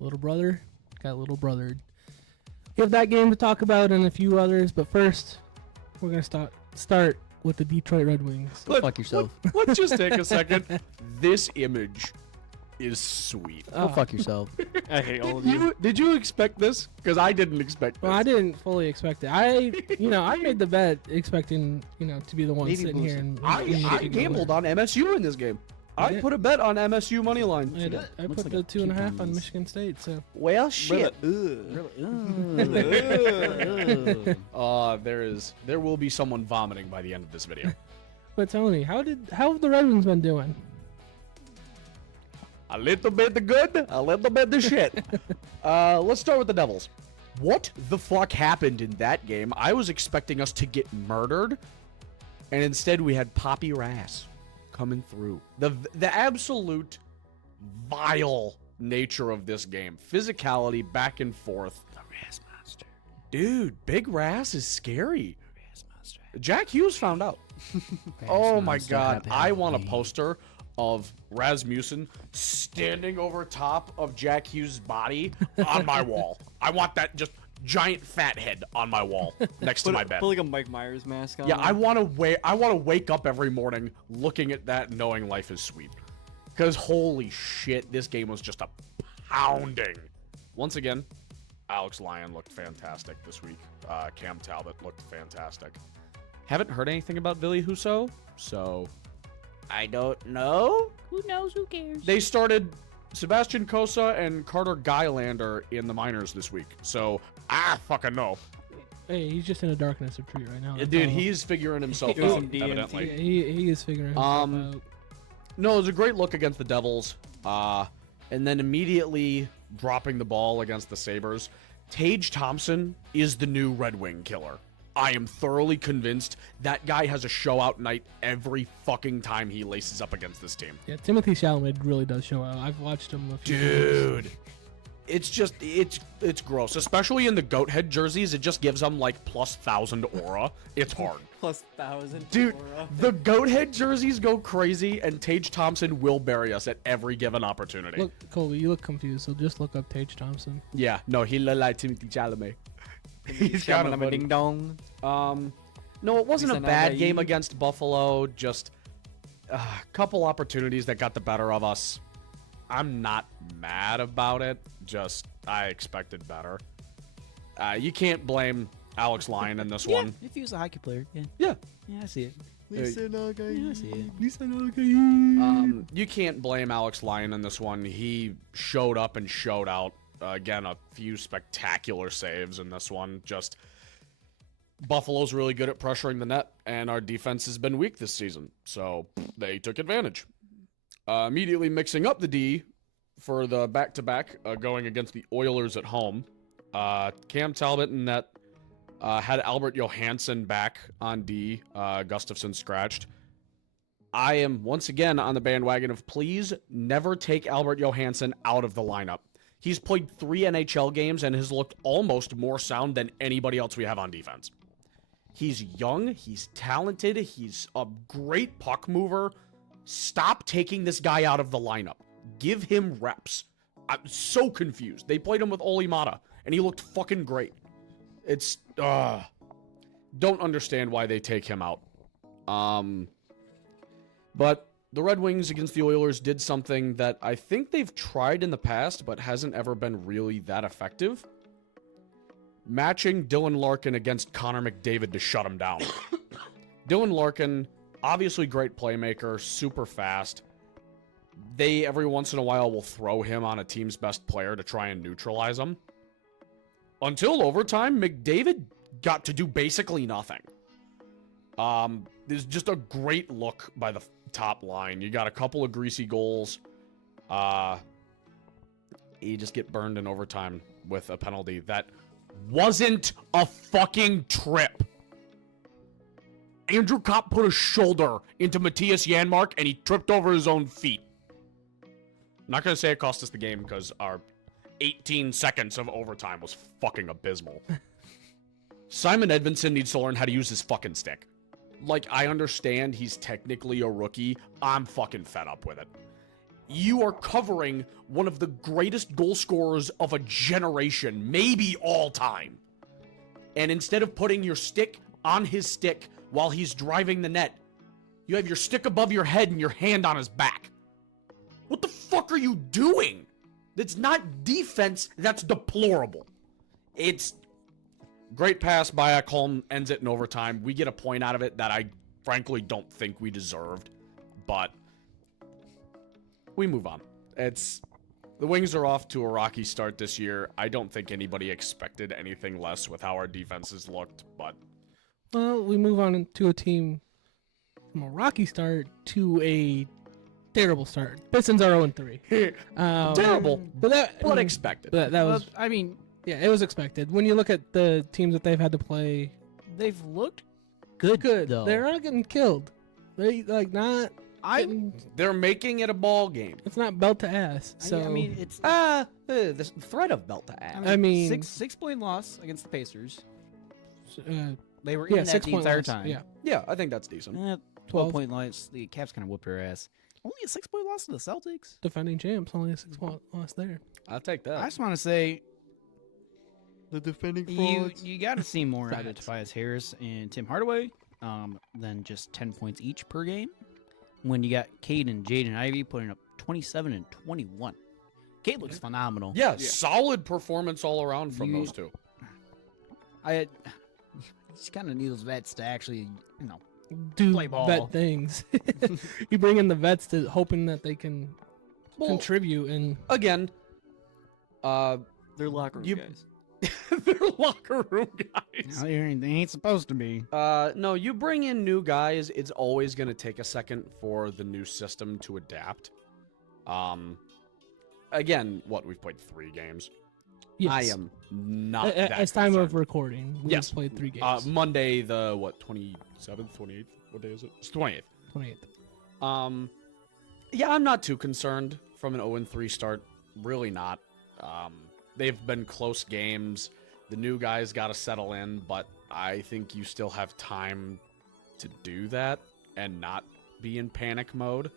Little brother got little brothered. We have that game to talk about and a few others, but first, we're going to start with the Detroit Red Wings. Go fuck yourself. Let's just take a second. This image is sweet. Go fuck yourself. I hate all of you. Did you expect this? Because I didn't expect this. Well, I didn't fully expect it. I made the bet expecting, to be the one Maybe sitting here. And I gambled on MSU in this game. I put a bet on MSU money line. I put the 2.5 on Michigan State. So Well, shit. Really? There will be someone vomiting by the end of this video. But Tony, how have the Red Wings been doing? A little bit the good, a little bit the shit. Let's start with the Devils. What the fuck happened in that game? I was expecting us to get murdered, and instead we had Poppy Rass coming through. The absolute vile nature of this game. Physicality, back and forth. The Razz Monster. Dude, Big Rass is scary. Razz Monster. Jack Hughes found out. Oh my god, I want a poster of Rasmussen standing over top of Jack Hughes' body on my wall. I want that just giant fat head on my wall next to my bed. Put like a Mike Myers mask on. Yeah, I want to wake up every morning looking at that knowing life is sweet. Cuz holy shit, this game was just a pounding. Once again, Alex Lyon looked fantastic this week. Cam Talbot looked fantastic. Haven't heard anything about Ville Husso, so I don't know. Who knows? Who cares? They started Sebastian Cossa and Carter Gylander in the minors this week, so I fucking know. Hey, he's just in a darkness retreat right now. Dude, he's figuring himself Doing out, some DMT. evidently. He is figuring himself out. No, it was a great look against the Devils, and then immediately dropping the ball against the Sabres. Tage Thompson is the new Red Wing killer. I am thoroughly convinced that guy has a show-out night every fucking time he laces up against this team. Yeah, Timothy Chalamet really does show out. I've watched him a few times. Dude, it's just, it's gross. Especially in the goat head jerseys, it just gives them like plus 1,000 aura. It's hard. Plus 1,000. Dude, aura. the goat head jerseys go crazy, and Tage Thompson will bury us at every given opportunity. Look, Colby, you look confused, so just look up Tage Thompson. Yeah, no, he looked like Timothy Chalamet. He's kind of a ding dong. No, it wasn't a Lisa bad Nagai. game against Buffalo. Just a couple opportunities that got the better of us. I'm not mad about it. Just I expected better. You can't blame Alex Lyon in this one. If he was a hockey player, yeah. Yeah. Yeah, I see it. Lisa Nagai. Yeah, I see it. Lisa Nagai. You can't blame Alex Lyon in this one. He showed up and showed out. Again, a few spectacular saves in this one. Just Buffalo's really good at pressuring the net, and our defense has been weak this season, so they took advantage. Immediately mixing up the D for the back-to-back, going against the Oilers at home. Cam Talbot in net had Albert Johansson back on D. Gustafsson scratched. I am once again on the bandwagon of please never take Albert Johansson out of the lineup. He's played 3 NHL games and has looked almost more sound than anybody else we have on defense. He's young, he's talented, he's a great puck mover. Stop taking this guy out of the lineup. Give him reps. I'm so confused. They played him with Oli Mata, and he looked fucking great. It's, don't understand why they take him out. But the Red Wings against the Oilers did something that I think they've tried in the past, but hasn't ever been really that effective. Matching Dylan Larkin against Connor McDavid to shut him down. Dylan Larkin, obviously great playmaker, super fast. They, every once in a while, will throw him on a team's best player to try and neutralize him. Until overtime, McDavid got to do basically nothing. There's just a great look by the top line. You got a couple of greasy goals. You just get burned in overtime with a penalty that wasn't a fucking trip. Andrew Kopp put a shoulder into Matthias Janmark and he tripped over his own feet. I'm not going to say it cost us the game because our 18 seconds of overtime was fucking abysmal. Simon Edvinsson needs to learn how to use his fucking stick. Like, I understand he's technically a rookie. I'm fucking fed up with it. you are covering one of the greatest goal scorers of a generation, maybe all time. And instead of putting your stick on his stick while he's driving the net, you have your stick above your head and your hand on his back. What the fuck are you doing? That's not defense, that's deplorable. It's great pass by Ekholm, ends it in overtime. We get a point out of it that I frankly don't think we deserved, but we move on. The Wings are off to a rocky start this year. I don't think anybody expected anything less with how our defenses looked, but Well, we move on to a team from a rocky start to a terrible start. Pistons are 0-3. terrible, but expected. But that was, I mean, yeah, it was expected. When you look at the teams that they've had to play, they've looked good. Though. They're not getting killed. They not. They're making it a ball game. It's not belt to ass. So I mean, it's. The threat of belt to ass. I mean, 6-point loss against the Pacers. uh, They were yeah, in that 6 the point entire loss. time. Yeah, Yeah, I think that's decent. 12-point loss. The Cavs kind of whooped her ass. Only a 6-point loss to the Celtics. defending champs, only a 6-point loss there. I'll take that. I just want to say The defending you frauds. got to see more out of Facts. Tobias Harris and Tim Hardaway than just 10 points each per game. When you got Cade and Jaden Ivey putting up 27 and 21. Cade looks phenomenal. Yeah, solid performance all around from those two. I just kind of need those vets to actually, Do Play ball. vet things. You bring in the vets to hoping that they can Well, contribute, and again, Their locker room You- guys. they're locker room guys. they ain't supposed to be. No, you bring in new guys, it's always going to take a second for the new system to adapt. Again, we've played 3 games. yes. I am not At that as time of concerned. recording, we Yes. just played 3 games. Monday, the 27th, 28th? What day is it? It's 28th. 28th. Yeah, I'm not too concerned from an 0-3 start. Really not. They've been close games. The new guys got to settle in, but I think you still have time to do that and not be in panic mode.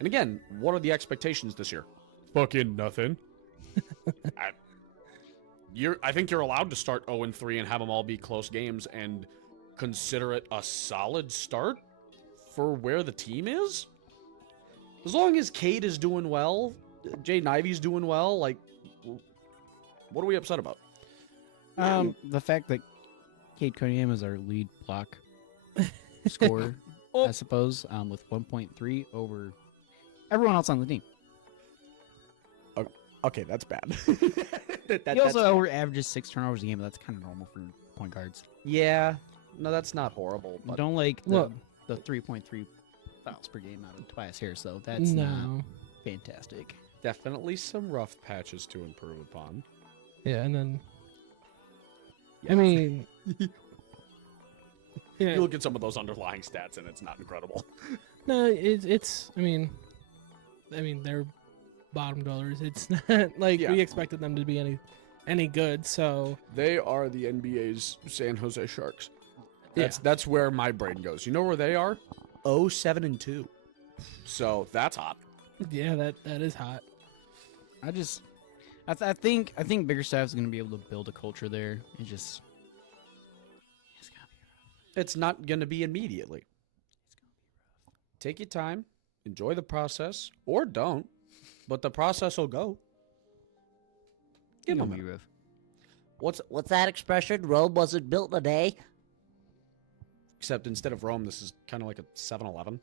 And again, what are the expectations this year? Fucking nothing. I think you're allowed to start 0-3 and have them all be close games and consider it a solid start for where the team is. As long as Cade is doing well, Jaden Ivey's doing well, like, what are we upset about? The fact that Cade Cunningham is our lead block scorer, I suppose, with 1.3 over everyone else on the team. Okay, that's bad. He also averages 6 turnovers a game, but that's kind of normal for point guards. Yeah, no, that's not horrible. But Don't like Look. the 3.3 fouls per game out of Tobias Harris, though. That's not No. fantastic. definitely some rough patches to improve upon. Yeah, and then I mean, yeah, You look at some of those underlying stats, and it's not incredible. no, it's. I mean, they're bottom dwellers. It's not like Yeah. we expected them to be any good. So They are the NBA's San Jose Sharks. Yeah. That's where my brain goes. You know where they are? 0-7-2. So that's hot. yeah, that is hot. I think Biggerstaff is going to be able to build a culture there. It's gotta be rough. It's not going to be immediately. Take your time, enjoy the process, or don't, but the process will go. Give It's them gonna a be minute. rough. What's that expression? Rome wasn't built in a day. Except instead of Rome, this is kind of like a 7-Eleven.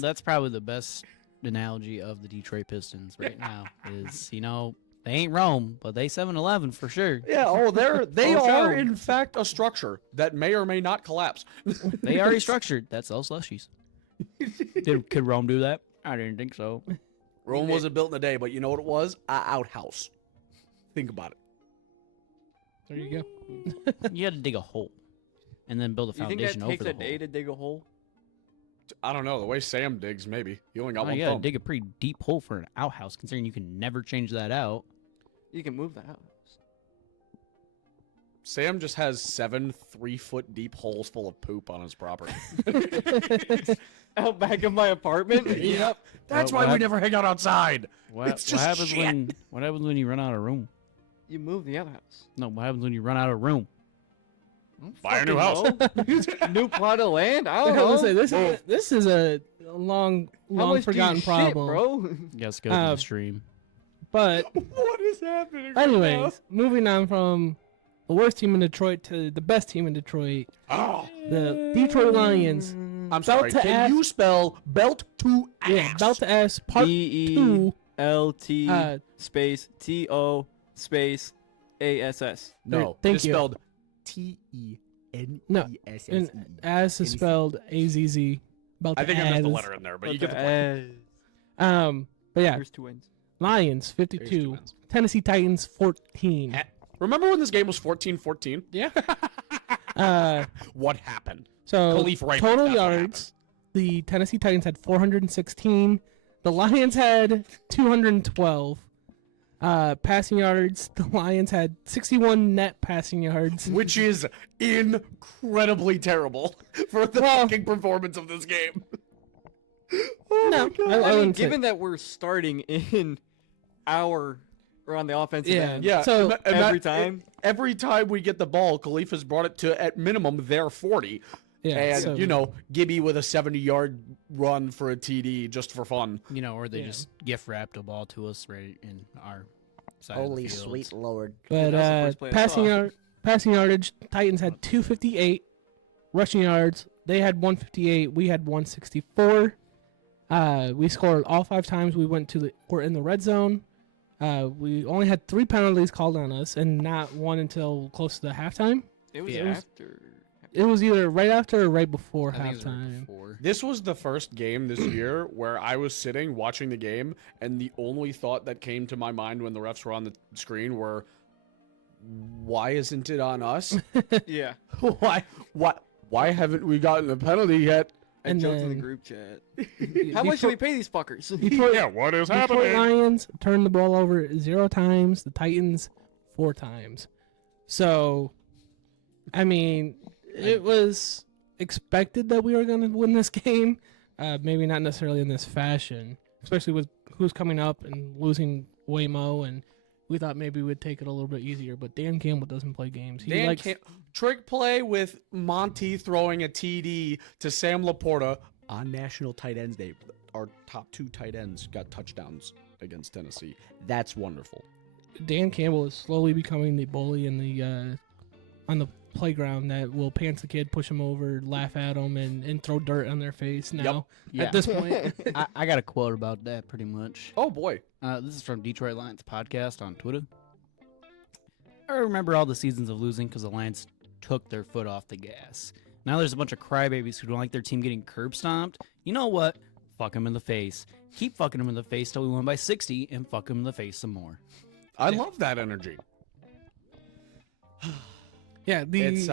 That's probably the best analogy of the Detroit Pistons right now. Is they ain't Rome, but they 7-Eleven for sure. Yeah, they For are sure. in fact a structure that may or may not collapse. They are restructured. That's all slushies. Could Rome do that? I didn't think so. Rome wasn't built in a day, but you know what it was? A outhouse. Think about it. There you go. You had to dig a hole and then build a You think that foundation over takes the a day hole. to dig a hole? I don't know. The way Sam digs, maybe. He only got Oh, one you gotta thumb. dig a pretty deep hole for an outhouse, considering you can never change that out. You can move the house. Sam just has 7 3-foot deep holes full of poop on his property. Out back of my apartment. Yep. That's What why we hap- never hang out outside. What just happens shit. what happens when you run out of room? You move the other house. No, what happens when you run out of room? Buy a new house. New plot of land. I I don't was know. gonna say, this is a long How much do you forgotten shit, problem, bro? Yes, go to the stream. But What is happening? anyways, moving on from the worst team in Detroit to the best team in Detroit, Oh, the Detroit Lions. I'm sorry. to Can ass. you spell belt to ass? Yeah, belt to ass part two. DELT Uh, space TO space ASS. No, Thank it's you. spelled TENESSE. No, and ass is spelled AZZ. Belt I to think I missed the ass. letter in there, but you get the point. But yeah, There's 2 wins. Lions There's two 52, wins. Tennessee Titans 14. Remember when this game was 14-14? Yeah. What happened? So Khalif Raymond, total that's what yards, the Tennessee Titans had 416. The Lions had 212. Passing yards, the Lions had 61 net passing yards. Which is incredibly terrible for the Well- fucking performance of this game. No, I I mean, wouldn't say- given that we're starting in our or on the offensive Yeah. end Yeah. So, every time we get the ball, Khalif has brought it to at minimum their 40, yeah, and so- Gibby with a 70-yard run for a TD just for fun. You know, or they Yeah. just gift wrapped a ball to us right in our side Holy of the field. sweet lord. But That's the first play I passing yardage, Titans had 258. Rushing yards, they had 158. We had 164. We scored all 5 times we were in the red zone. We only had 3 penalties called on us, and not one until close to the halftime. It was Yeah. after. It was either right after or right before I think it was right halftime. before. This was the first game this year where I was sitting watching the game, and the only thought that came to my mind when the refs were on the screen were, "Why isn't it on us? Yeah. Why haven't we gotten a penalty yet?" I And joked in the then- group chat. How much do we pay these fuckers? Detroit, Yeah, what is Detroit Lions turned the ball over 0 times. The Titans 4 times. So, I mean, it was expected that we were going to win this game. Maybe not necessarily in this fashion, especially with who's coming up and losing Waymo, and we thought maybe we'd take it a little bit easier. But Dan Campbell doesn't play games. He Dan likes trick play with Monty throwing a TD to Sam Laporta on National Tight Ends Day. Our top 2 tight ends got touchdowns against Tennessee. That's wonderful. Dan Campbell is slowly becoming the bully in the on the playground that will pants the kid, push him over, laugh at him, and throw dirt on their face. Now Yeah. at this point, I got a quote about that pretty much. Oh boy. This is from Detroit Lions podcast on Twitter. I remember all the seasons of losing because the Lions took their foot off the gas. Now there's a bunch of crybabies who don't like their team getting curb stomped. You know what? Fuck them in the face. Keep fucking them in the face till we win by 60 and fuck them in the face some more. I love that energy. yeah, It's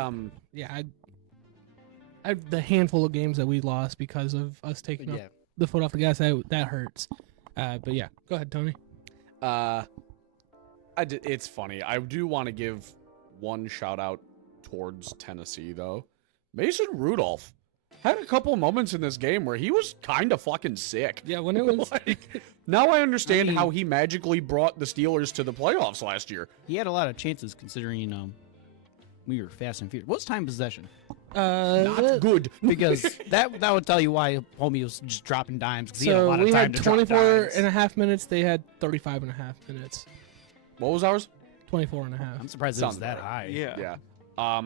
the handful of games that we lost because of us taking up the foot off the gas, that hurts. But yeah, go ahead, Tony. it's funny. I do want to give one shout out towards Tennessee though. Mason Rudolph had a couple moments in this game where he was kind of fucking sick. Yeah, when it was Now I understand I mean- how he magically brought the Steelers to the playoffs last year. He had a lot of chances considering, we were fast and furious. What's time possession? Not good. Because that would tell you why homie was just dropping dimes. 'Cause he had a so lot of we time had to drop 24 dimes. and a half minutes. They had 35 and a half minutes. What was ours? 24 and a half. I'm surprised it was Sounds that right. high. Yeah. Yeah.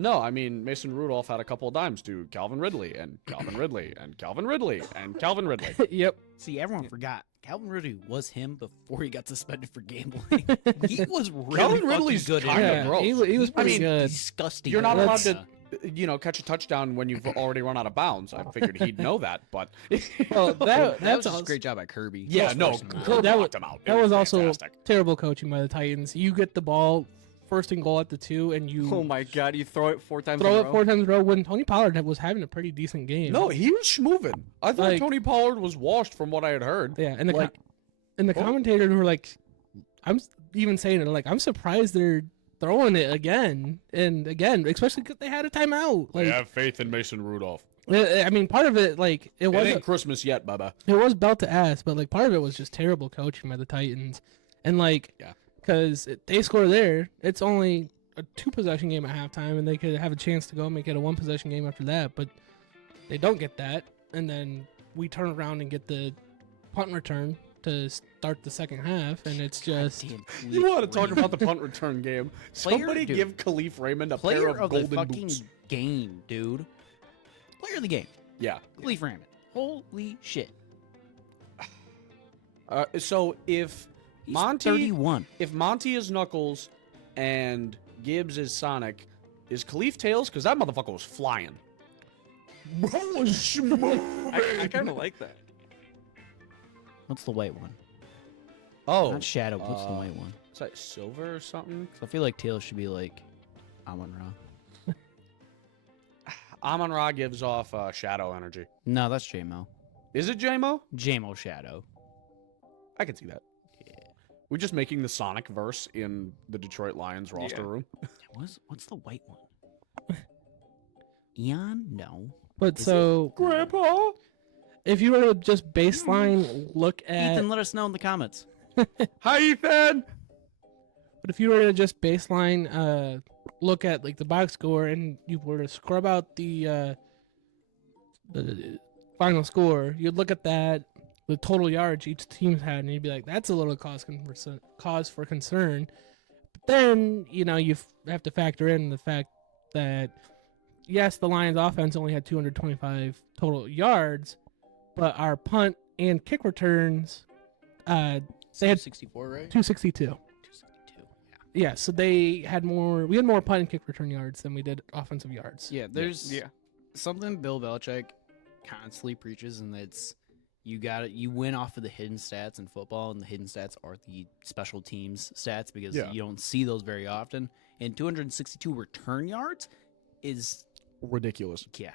No, I mean Mason Rudolph had a couple of dimes to Calvin Ridley and Calvin Ridley and Calvin Ridley and Calvin Ridley. Yep. See, everyone forgot. Calvin Ridley was him before he got suspended for gambling. He was really Calvin fucking Ridley's good. kinda Yeah, gross. he was pretty mean, good. Disgusting. You're not allowed That's- to, catch a touchdown when you've already run out of bounds. I figured he'd know that, but Well, That was that's just also, a great job by Kirby. yeah, no, First and Kirby That knocked him out. It that was also fantastic. terrible coaching by the Titans. You get the ball first and goal at the 2, and you Oh my god, you throw it 4 times in throw a it row? 4 times in a row when Tony Pollard was having a pretty decent game. No, he was schmoving. I thought Like- Tony Pollard was washed from what I had heard. Yeah, and the Like- commentators were like, even saying it, like, I'm surprised they're throwing it again and again, especially because they had a timeout. They Like, have faith in Mason Rudolph. I mean, part of it, like, it It wasn't ain't Christmas yet, Bubba. it was belt to ass, but like part of it was just terrible coaching by the Titans, and like, Yeah. because they score there, it's only a 2-possession game at halftime, and they could have a chance to go make it a 1-possession game after that, but they don't get that, and then we turn around and get the punt return to start the second half, and it's just Goddamn You Khalif want to talk Raymond. about the punt return game? Player, Somebody dude. give Khalif Raymond a player pair of of the golden fucking boots. game, dude. Player of the game, Yeah. Khalif Raymond. Holy shit. So if He's Monty 31. if Monty is Knuckles and Gibbs is Sonic, is Khalif Tails? Because that motherfucker was flying. I kind of like that. What's the white one? Oh, Not Shadow. What's the white one? is that silver or something? So I feel like Tails should be like Amon Ra. Amon Ra gives off shadow energy. No, that's JMO. Is it JMO? JMO Shadow. I can see that. We're just making the Sonic verse in the Detroit Lions roster room. What's the white one? Eon? No. but Is so Grandpa? if you were to just baseline look at, Ethan, let us know in the comments. Hi, Ethan. but if you were to just baseline look at like the box score and you were to scrub out the final score, you'd look at that, the total yards each team's had, and you'd be like, that's a little cause for concern. But then, you know, you have to factor in the fact that, yes, the Lions offense only had 225 total yards, but our punt and kick returns, they had 64, right? 262. 262. Yeah. Yeah, so we had more punt and kick return yards than we did offensive yards. Yeah, there's Yeah. something Bill Belichick constantly preaches, and it's you win off of the hidden stats in football, and the hidden stats are the special teams stats because Yeah. you don't see those very often. And 262 return yards is Ridiculous. yeah.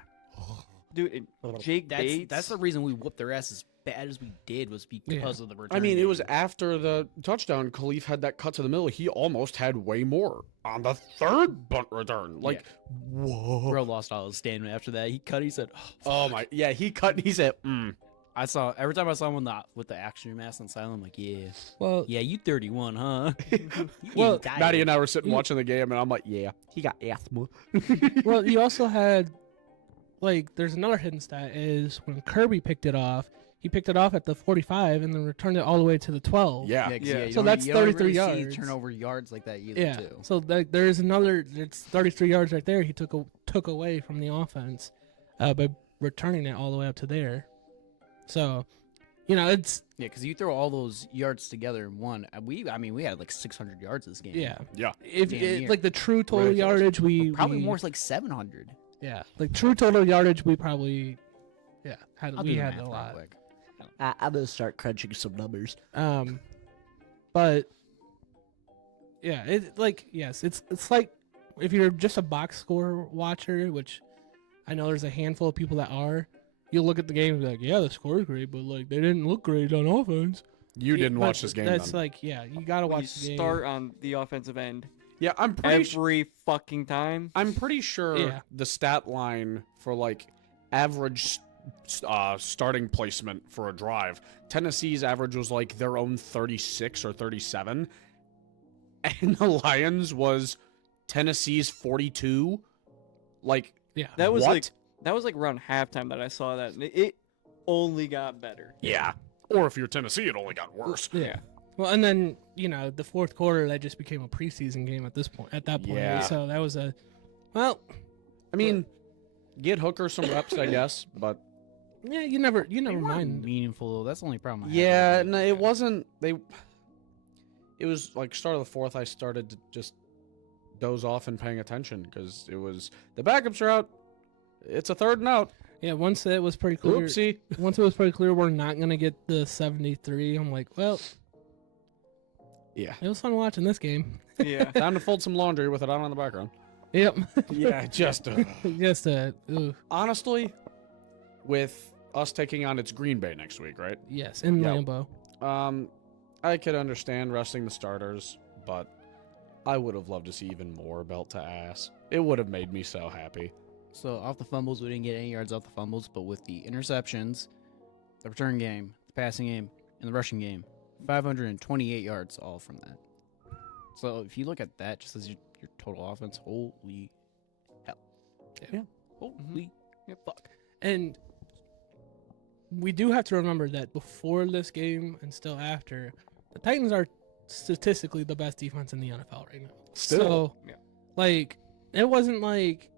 Dude, Jake Bates. That's the reason we whooped their ass as bad as we did was because of the return. I mean, it was game. after the touchdown. Khalif had that cut to the middle. He almost had way more on the third punt return. Like, whoa. Bro lost all his stamina after that. He cut. He said, Oh my, yeah, he cut. He said, I saw every time I saw him with the action mask on silent. I'm like, Well, yeah, you 31, huh? Well, Maddie and I were sitting watching the game, and I'm like, yeah, he got asthma. well, you also had, like, there's another hidden stat is when Kirby picked it off, he picked it off at the 45 and then returned it all the way to the 12. Yeah. 'cause, Yeah. you So don't- that's you don't 33 really yards. See turnover yards like that either, Yeah. too. So there's another, it's 33 yards right there he took away from the offense by returning it all the way up to there. So, you know, it's, Yeah, because you throw all those yards together in one. We had like 600 yards this game. yeah. Yeah. If Damn it, near. like the true total Ridiculous. yardage, we Probably we- more like 700. Yeah, like true total yardage, we probably, yeah, I'll we do the had math a real lot. quick. I'm gonna start crunching some numbers. But yeah, it like yes, it's like if you're just a box score watcher, which I know there's a handful of people that are, you'll look at the game and be like, yeah, the score's great, but like they didn't look great on offense. You didn't But watch this game. That's then. like, yeah, you gotta When watch the you game. start on the offensive end Yeah, I'm pretty. every fucking time. I'm pretty sure Yeah. the stat line for like average starting placement for a drive, Tennessee's average was like their own 36 or 37, and the Lions was Tennessee's 42. Like, Yeah, That was what? like around halftime that I saw that. And it only got better. Yeah. Or if you're Tennessee, it only got worse. yeah. Well, and then you know the fourth quarter that just became a preseason game at this point. At that point, Yeah. so that was a, well, I mean, get Hooker some reps, I guess, but yeah, you never They weren't mind. meaningful though. That's the only problem. I had yeah, with no, it wasn't. It was like start of the fourth. I started to just doze off and paying attention because it was the backups are out. It's a third and out. Yeah, once it was pretty clear. Oopsie. Once it was pretty clear we're not gonna get the 73, I'm like, well, Yeah. it was fun watching this game. Yeah. Time to fold some laundry with it on in the background. Yep. Yeah, just Just ooh, honestly, with us taking on its Green Bay next week, right? yes, in Yeah. Lambeau. I could understand resting the starters, but I would have loved to see even more belt to ass. It would have made me so happy. So off the fumbles, we didn't get any yards off the fumbles, but with the interceptions, the return game, the passing game, and the rushing game, 528 yards all from that. So if you look at that just as your total offense, holy hell. Yeah. Holy fuck. And we do have to remember that before this game and still after, the Titans are statistically the best defense in the NFL right now. Still. So, Yeah. like, it wasn't like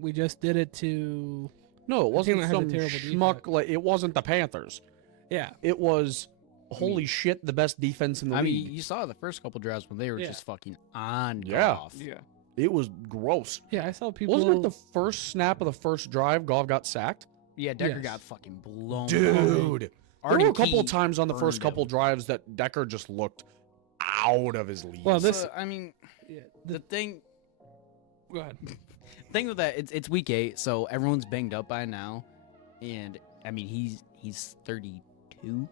we just did it to... No, it wasn't that has a some terrible schmuck. defense. Like, it wasn't the Panthers. Yeah. It was, holy shit, the best defense in the I league. mean, you saw the first couple drives when they were Yeah. just fucking on Yeah. Goff. Yeah. It was gross. Yeah, I saw people... Wasn't it the first snap of the first drive Goff got sacked? Yeah, Decker Yes. got fucking blown. Dude. There Arden were a couple Key times on the first burned couple him. drives that Decker just looked out of his league. Well, this... So, I mean, Yeah, the thing go ahead. thing with that, it's week 8, so everyone's banged up by now, and I mean he's 32.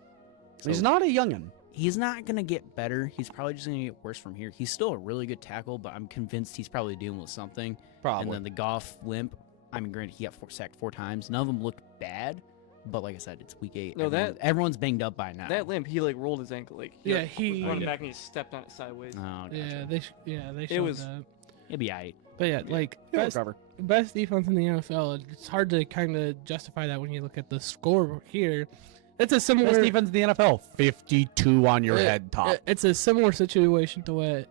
He's so not a youngin'. He's not gonna get better. He's probably just gonna get worse from here. He's still a really good tackle, but I'm convinced he's probably dealing with something. Probably. And then the Goff limp. I mean, granted, he got sacked 4 times. None of them looked bad, but like I said, it's week 8. No, everyone's banged up by now. That limp, he like rolled his ankle. Like Yeah, like, he- was running yeah. back and he stepped on it sideways. Oh, gotcha. Yeah, they showed was- that. It'd be aight. But yeah, like, He'll best, recover. best defense in the NFL. It's hard to kind of justify that when you look at the score here. It's a similar... Best defense in the NFL. 52 on your head top. It's a similar situation to what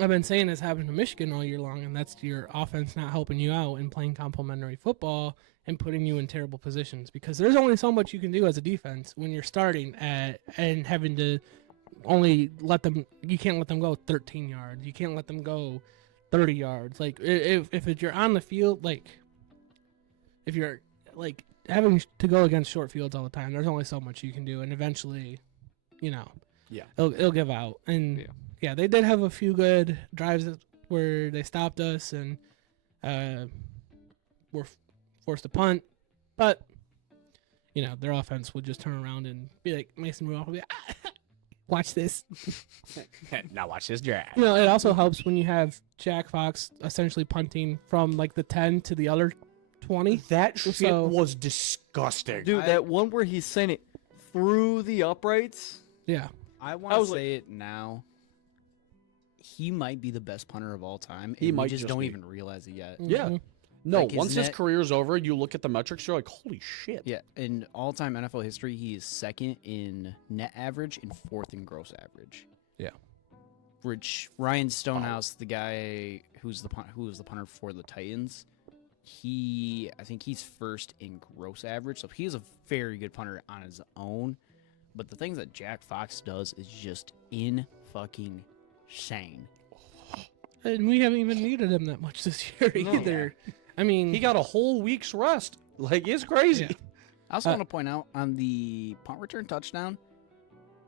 I've been saying has happened to Michigan all year long, and that's your offense not helping you out and playing complementary football and putting you in terrible positions, because there's only so much you can do as a defense when you're starting at and having to only let them. You can't let them go 13 yards. You can't let them go 30 yards. Like if you're on the field, like if you're like having to go against short fields all the time, there's only so much you can do, and eventually, you know, Yeah. it'll give out. And yeah, they did have a few good drives where they stopped us and were forced to punt, but you know, their offense would just turn around and be like, Mason Rudolph would be like, watch this. Now watch this drag. You know, it also helps when you have Jack Fox essentially punting from like the 10 to the other 20. That shit So- was disgusting. Dude, that one where he sent it through the uprights. Yeah. I want I to was like- say it now. He might be the best punter of all time. He and might we just just don't be. even realize it yet. Yeah. Mhm. No, Like, his once his net- career's over, you look at the metrics, you're like, holy shit. Yeah, in all-time NFL history, he is second in net average and 4th in gross average. Yeah. Which Ryan Stonehouse, the guy who was the punter for the Titans, I think he's first in gross average, so he is a very good punter on his own. But the things that Jack Fox does is just in fucking insane. And we haven't even needed him that much this year No. either. I mean, He got a whole week's rest. Like, it's crazy. Yeah. I also want to point out on the punt return touchdown,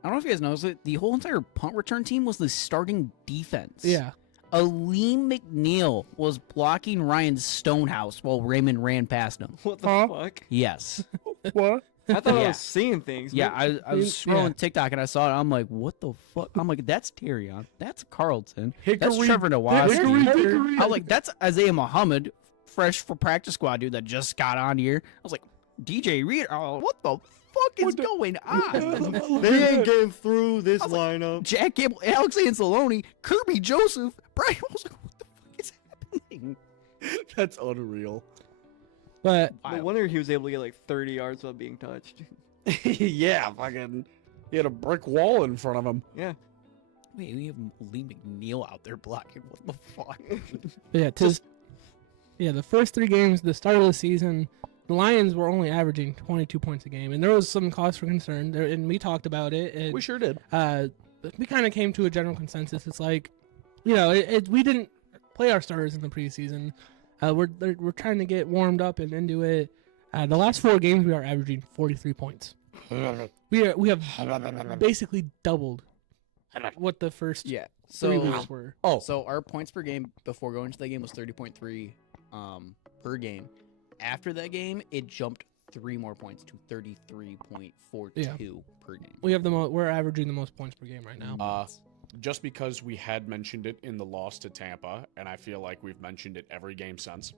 I don't know if you guys noticed it, the whole entire punt return team was the starting defense. yeah. Aleem McNeil was blocking Ryan Stonehouse while Raymond ran past him. What the Huh? fuck? Yes. What? I thought I Yeah. was seeing things. Yeah, man. I was scrolling Yeah. TikTok and I saw it. I'm like, what the fuck? I'm like, that's Tyrion. That's Carlton. That's Hickory- Trevor Nowaski. Hickory- I was like, that's Isaiah Muhammad, fresh for practice squad dude that just got on here. I was like, DJ Reed. Oh, what the fuck is going on? They ain't getting through this I was like, lineup. Jack Campbell, Alex Anzalone, Kirby Joseph, Brian. I was like, what the fuck is happening? That's unreal. But No wonder he was able to get like 30 yards without being touched. Yeah, fucking. He had a brick wall in front of him. Yeah. Wait, we have Lee McNeil out there blocking. What the fuck? the first 3 games, the start of the season, the Lions were only averaging 22 points a game, and there was some cause for concern there, and we talked about it. And, We sure did. we kind of came to a general consensus. It's like, you know, we didn't play our starters in the preseason. We're trying to get warmed up and into it. The last 4 games, we are averaging 43 points. We have basically doubled what the first Yeah. 3 So, weeks were. Oh, so our points per game before going to that game was 30.3 per game. After that game, it jumped 3 more points to 33.42 Yeah. per game. We're averaging the most points per game right now. just because we had mentioned it in the loss to Tampa, and I feel like we've mentioned it every game since.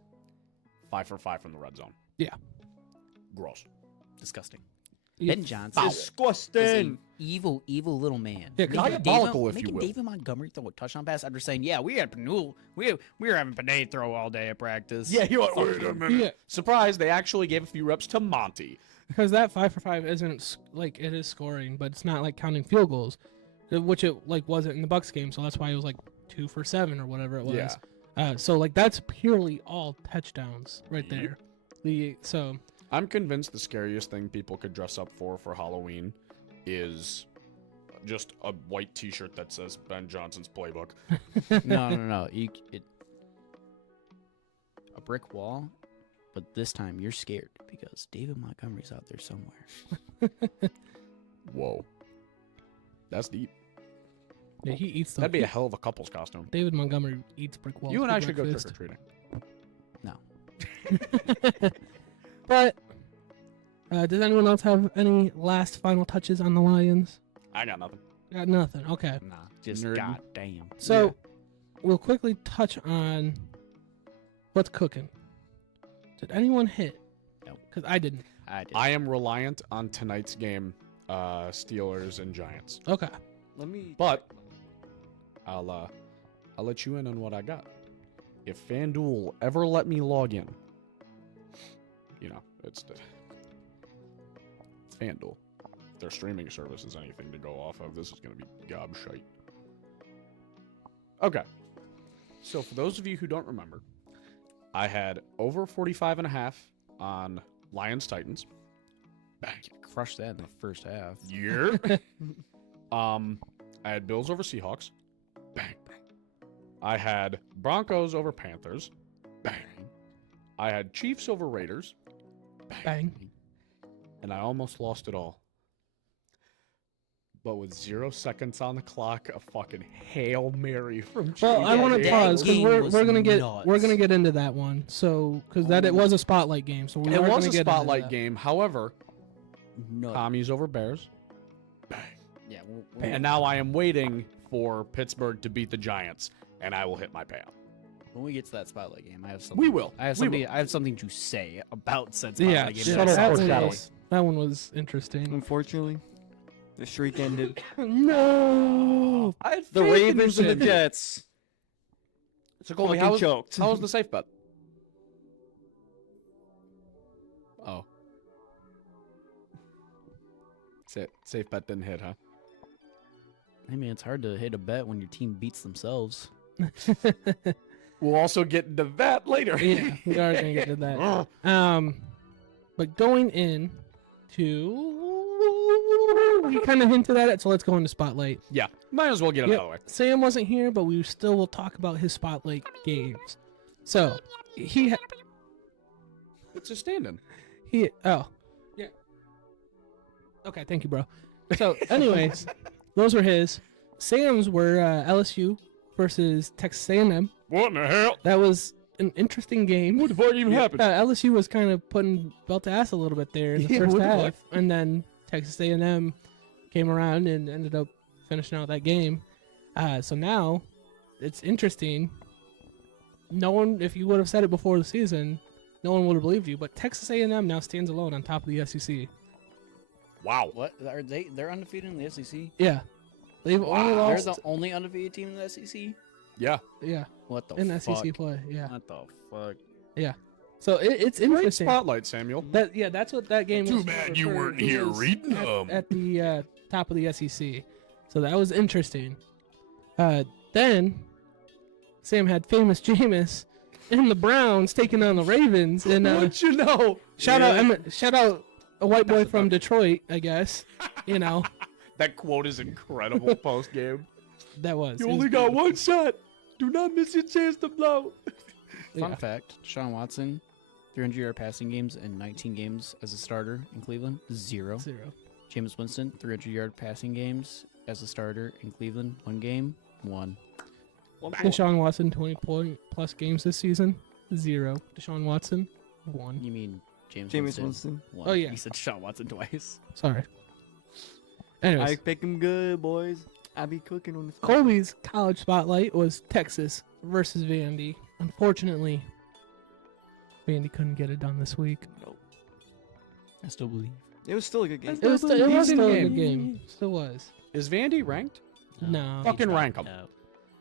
5 for 5 from the red zone. Yeah. Gross. Disgusting. Yeah. Ben Johnson is Disgusting. a evil little man. Yeah, 'cause diabolical, if you making will. David Montgomery throw a touchdown pass after saying, "Yeah, we had Panul, we were having Panay throw all day at practice." Yeah, you're like, wait a minute. Yeah. Surprise, they actually gave a few reps to Monty. Because that 5 for 5 isn't like it is scoring, but it's not like counting field goals, which it like wasn't in the Bucks game. So that's why it was like 2 for 7 or whatever it was. Yeah. So like that's purely all touchdowns right there. So I'm convinced the scariest thing people could dress up for Halloween is just a white T-shirt that says Ben Johnson's playbook. No. A brick wall, but this time you're scared because David Montgomery's out there somewhere. Whoa, that's deep. yeah, he eats. That'd be a hell of a couple's costume. David Montgomery eats brick walls. You and for I should go trick breakfast. or treating. No. But does anyone else have any last final touches on the Lions? I got nothing. Got nothing. Okay. Nah, just Nerd. goddamn. So we'll quickly touch on what's cooking. Did anyone hit? No. Because I didn't. I did. I am reliant on tonight's game, Steelers and Giants. Okay. Let me. But I'll let you in on what I got. If FanDuel ever let me log in, it's FanDuel. If their streaming service is anything to go off of, this is going to be gobshite. Okay. So for those of you who don't remember, I had over 45.5 on Lions Titans. Bang. crushed that in the first half. Year. I had Bills over Seahawks. Bang, bang. I had Broncos over Panthers. Bang. I had Chiefs over Raiders. Bang. And I almost lost it all. But with 0 seconds on the clock, a fucking Hail Mary from Well, I Yeah, want to that pause because game we're was gonna get nuts. into that one. So because it was a spotlight game, so we It are was gonna a get into spotlight that. game. However, No. Tommy's over Bears. Bang. Yeah. And now I am waiting for Pittsburgh to beat the Giants, and I will hit my payout. When we get to that spotlight game, I have something. We will. I have We something. will. I have something to say about said Yeah, spotlight game. Subtle that foreshadowing. one was interesting. Unfortunately, the streak ended. No. I had The faith in Ravens and the Newsom. Jets So Colby, fucking how choked. was the safe bet? Oh. Safe bet didn't hit, huh? Hey man, it's hard to hit a bet when your team beats themselves. We'll also get into that later. Yeah, we are gonna get to that. But going in to we kind of hinted at it, so let's go into spotlight. Yeah, might as well get it Yep. out of the way. Sam wasn't here, but we still will talk about his spotlight games. So It's a stand-in. yeah. Okay, thank you, bro. So, anyways, those were his. Sam's were LSU versus Texas A&M. What in the hell? That was an interesting game. What the fuck even happened? LSU was kind of putting belt to ass a little bit there in the Yeah, first what the half, fuck? and then Texas A&M came around and ended up finishing out that game. So now it's interesting. No one, if you would have said it before the season, no one would have believed you. But Texas A&M now stands alone on top of the SEC. Wow. What are they? They're undefeated in the SEC. Yeah, they've only Wow. They're lost. the only undefeated team in the SEC. Yeah. Yeah, What the in fuck? SEC play. Yeah, What the fuck? so it's Great interesting. spotlight, Samuel. That's what that game was. for reading at the top of the SEC. So that was interesting. Then Sam had famous Jameis and the Browns taking on the Ravens, and What you know? shout out a white boy from Detroit, I guess. You know That quote is incredible post game. that was. You it was only got beautiful. one shot. Do not miss your chance to blow. Fun Yeah. fact: Deshaun Watson, 300-yard passing games in 19 games as a starter in Cleveland, 0. 0. Jameis Winston, 300-yard passing games as a starter in Cleveland, 1 game, 1. Deshaun Watson 20-point-plus games this season, 0. Deshaun Watson 1. You mean Jameis Jameis Winston? Winston. 1. Oh, yeah. You said Deshaun Watson twice. Sorry. Anyways, I pick him good, boys. I be cooking on this. Colby's college spotlight was Texas versus Vandy. Unfortunately, Vandy couldn't get it done this week. I still believe. It was still a good game. It was still, it was still a good game. Still was. Is Vandy ranked? No. Fucking rank 'em.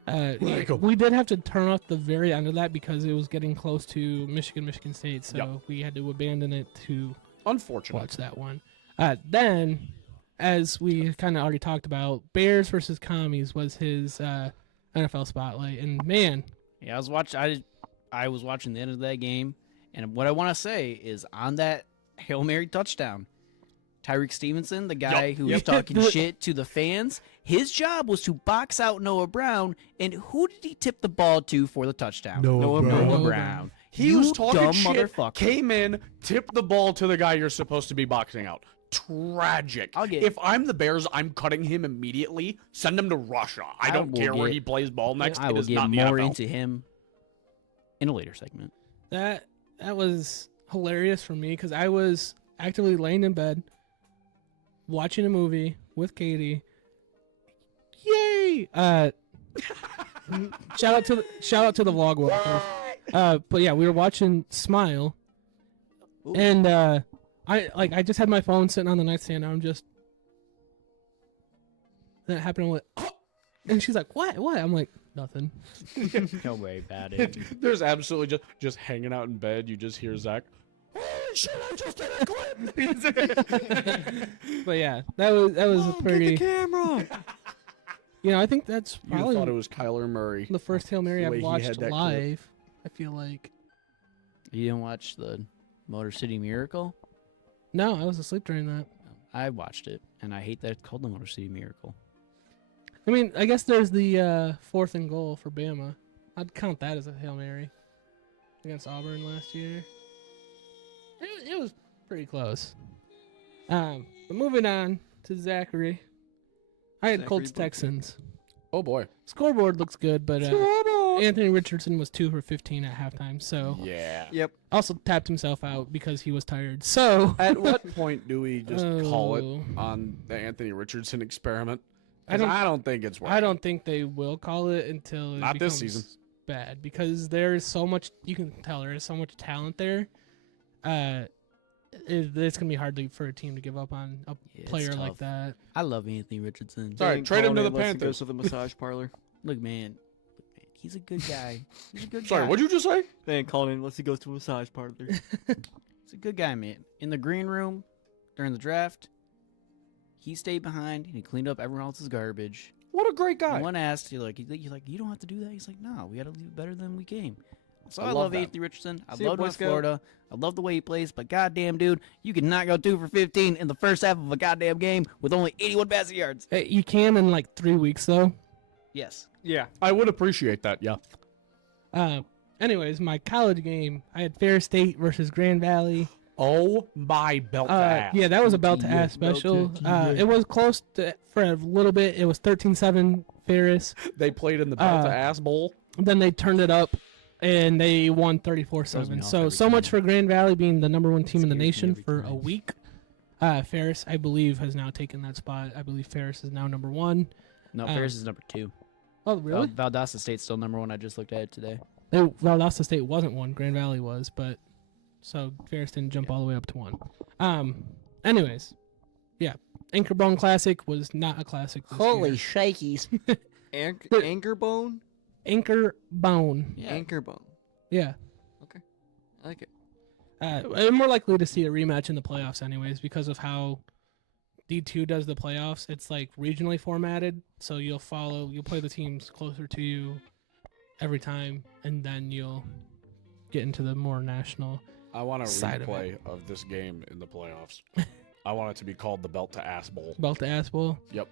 Yeah, we did have to turn off the very end of that because it was getting close to Michigan State, so Yep. we had to abandon it to Unfortunate. watch that one. Then, as we kind of already talked about, Bears versus Commies was his NFL spotlight, and man, Yeah, I was watching the end of that game, and what I want to say is on that Hail Mary touchdown, Tyreek Stevenson, the guy who was talking shit to the fans, his job was to box out Noah Brown, and who did he tip the ball to for the touchdown? Noah Brown. Noah Brown. He You was talking dumb shit, motherfucker. came in, tipped the ball to the guy you're supposed to be boxing out. Tragic. If I'm the Bears, I'm cutting him immediately. Send him to Russia. I don't will care where get- he plays ball next. I It will is get not the more NFL. into him in a later segment. that was hilarious for me because I was actively laying in bed watching a movie with Katie. Yay! Shout out to the vlog walkers. But yeah, we were watching Smile, Ooh. and I just had my phone sitting on the nightstand. And I'm just that happened. I'm like, and she's like, "What? What?" I'm like, "Nothing." Don't worry about it. There's absolutely just hanging out in bed. You just hear Zach. Holy shit! I just did a clip. But yeah, that was a pretty. Get the camera. I think that's You probably thought it was Kyler Murray. the first Hail Mary The way I've he watched had that clip. live. I feel like You didn't watch the Motor City Miracle? no, I was asleep during that. I watched it, and I hate that it's called the Motor City Miracle. I mean, I guess there's the 4th and goal for Bama. I'd count that as a Hail Mary against Auburn last year. It was pretty close. But moving on to Zachary. I had Zachary Colts Bunker. Texans. Oh boy. Scoreboard looks good, but Anthony Richardson was 2 for 15 at halftime, so Yeah. Yep. also tapped himself out because he was tired. So At what point do we just call it Oh. on the Anthony Richardson experiment? I 'Cause don't- I don't think it's working. I don't think they will call it until it Not this becomes season. bad because there's so much you can tell there is so much talent there. It's gonna be hard for a team to give up on a Yeah, it's player like tough. that. I love Anthony Richardson. Sorry, Ain't trade him calling to it the unless he Panthers. goes to the massage parlor. Look, man, he's a good guy. He's a good Sorry, guy. what'd you just say? They ain't calling it unless he goes to a massage parlor. He's a good guy, man. In the green room during the draft, he stayed behind and he cleaned up everyone else's garbage. What a great guy. No one asked, you're like, you don't have to do that. He's like, no, we got to leave better than we came. So I I, love love that. Anthony Richardson. I See ya, love Boy him in Scout. Florida. I love the way he plays, but goddamn, dude, you cannot go 2 for 15 in the first half of a goddamn game with only 81 passing yards. Hey, you can in like 3 weeks though. Yes. Yeah. I would appreciate that, yeah. Anyways, my college game, I had Fair State versus Grand Valley. Oh my belt to ass. Yeah, that was a belt to ass Belt to special. ass. It was close for a little bit. It was 13-7 Ferris. They played in the belt to Uh, ass bowl. Then they turned it up, and they won Throws me 34-7. off So every much time. for Grand Valley being the number 1 team in the Scares me nation every for a time. week. Ferris, I believe, has now taken that spot. I believe Ferris is now number 1. No, Um, Ferris is number 2. Oh, really? Valdosta State's still number 1. I just looked at it today. Valdosta State wasn't 1. Grand Valley was, but so Ferris didn't jump all the way up to 1. Anyways, yeah, Anchor Bone Classic was not a classic. This Holy year. shakies. Anchor bone? Anchor Bone. Yeah. Anchor bone. Yeah. I like it. I'm more likely to see a rematch in the playoffs, anyways, because of how D2 does the playoffs. It's like regionally formatted, so you'll play the teams closer to you every time, and then you'll get into the more national. I want a side of replay of this game in the playoffs. I want it to be called the belt to ass bowl. Belt to ass bowl. Yep.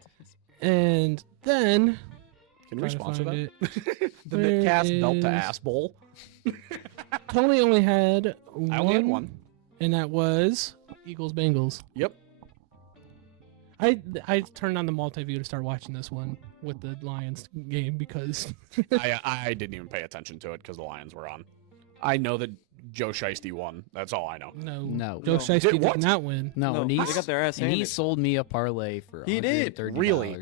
And then Can we trying to sponsor find that? The Where Mittcast belt to is- ass bowl. Tony only had one, I only had one. and that was Eagles Bengals. Yep. I turned on the multi-view to start watching this one with the Lions game because I didn't even pay attention to it because the Lions were on. I know that Joe Shiesty won. That's all I know. No. Joe No. Shiesty Did what? did not win. No, No, and they he's, got their ass and he handed. sold me a parlay for He did. $130. Really?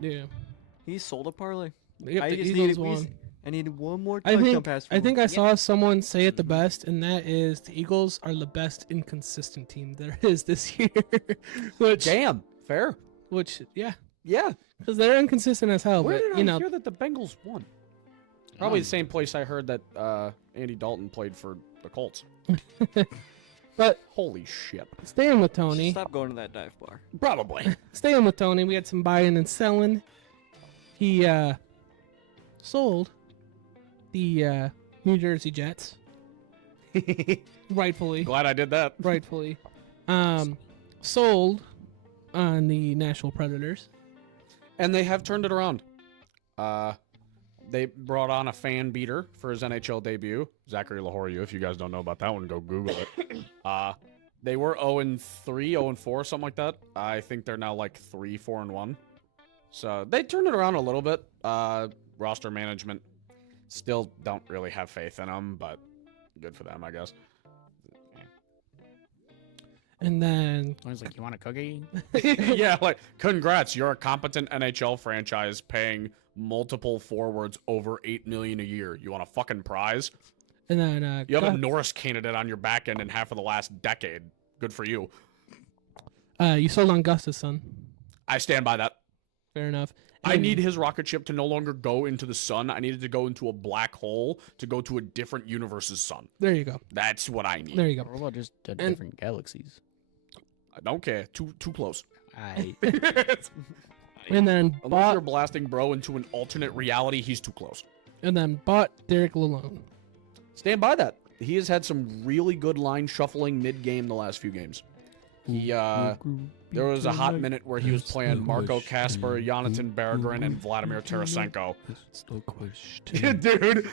Yeah. He sold a parlay. Yep, I the just Eagles needed, won. I needed one more I touchdown think pass. I think I Yep. saw someone say it the best, and that is the Eagles are the best inconsistent team there is this year. which Damn, fair. yeah, Yeah. because they're inconsistent as hell. Where but did you I know, hear that the Bengals won? Probably the same place I heard that Andy Dalton played for the Colts. but Holy shit. staying with Just Tony, stop going to that dive bar. Probably. staying with Tony, we had some buying and selling. He sold the New Jersey Jets, rightfully. Glad I did that. Rightfully. Sold on the Nashville Predators. And they have turned it around. They brought on a fan beater for his NHL debut, Zachary Lahorie. If you guys don't know about that one, go Google it. They were 0-3, 0-4, something like that. I think they're now like 3-4-1. So they turned it around a little bit. Roster management still don't really have faith in them, but good for them, I guess. And then I was like, you want a cookie? Yeah, like, congrats, you're a competent NHL franchise paying multiple forwards over $8 million a year. You want a fucking prize? and then You have a Norris candidate on your back end in half of the last decade. Good for you. you sold on Gustafson. I stand by that. Fair enough. I And- need his rocket ship to no longer go into the sun. I need it to go into a black hole to go to a different universe's sun. There you go. That's what I need. There you go. What about just different galaxies? I don't care. Too close. I And then Unless you're bought blasting bro into an alternate reality, he's too close. Derek Lalone. Stand by that. He has had some really good line shuffling mid-game the last few games. He there was a hot minute where he was playing Marco Kasper, Jonathan Berggren, and Vladimir Tarasenko. That's the question. Dude,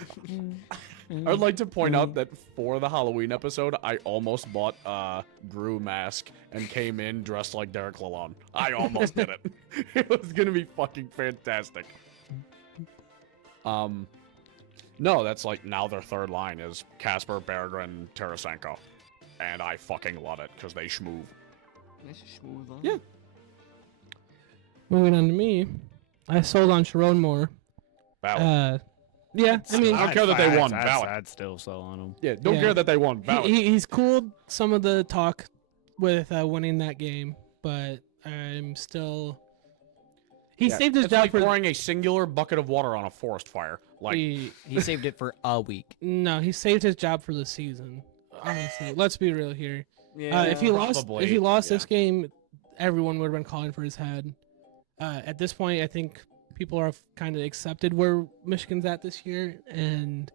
I'd like to point out that for the Halloween episode, I almost bought a Gru mask and came in dressed like Derek Lalonde. I almost did it. It was gonna be fucking fantastic. No, that's like now their third line is Kasper, Berggren, Tarasenko, and I fucking love it because they schmoove. Nice smooth on. Yeah. Moving on to me, I sold on Sharon Moore. Valid. Yeah, I mean, I don't care that they won. Valid. I'd still sell on them. Yeah, don't Yeah. care that they won. Valid. he's cooled some of the talk with winning that game, but I'm still. He Yeah, saved his it's job like for. pouring a singular bucket of water on a forest fire. Like, He saved it for a week. saved his job for the season. Honestly, let's be real here. Yeah. If he Probably, lost yeah. this game, everyone would have been calling for his head. At this point, I think people are kind of accepted where Michigan's at this year, and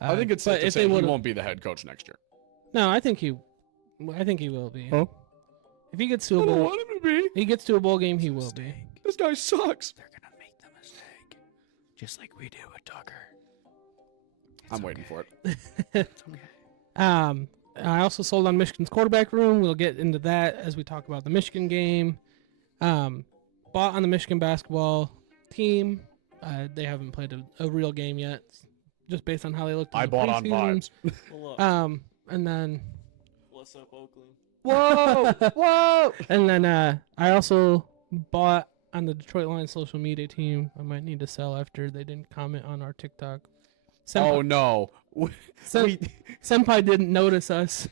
I think it's safe to say he won't be the head coach next year. No, I think he will be. Oh. If he gets to a bowl, him to be. he gets to a bowl game, he will be. This guy sucks. They're gonna make the mistake, just like we did with Tucker. I'm waiting for it. I also sold on Michigan's quarterback room. We'll get into that as we talk about the Michigan game. Bought on the Michigan basketball team. They haven't played a real game yet, just based on how they looked. In I the bought on preseason. vibes. Hold up. And then What's up, Oakland? Whoa! Whoa! and then I also bought on the Detroit Lions social media team. I might need to sell after they didn't comment on our TikTok. Oh no! Senpai didn't notice us.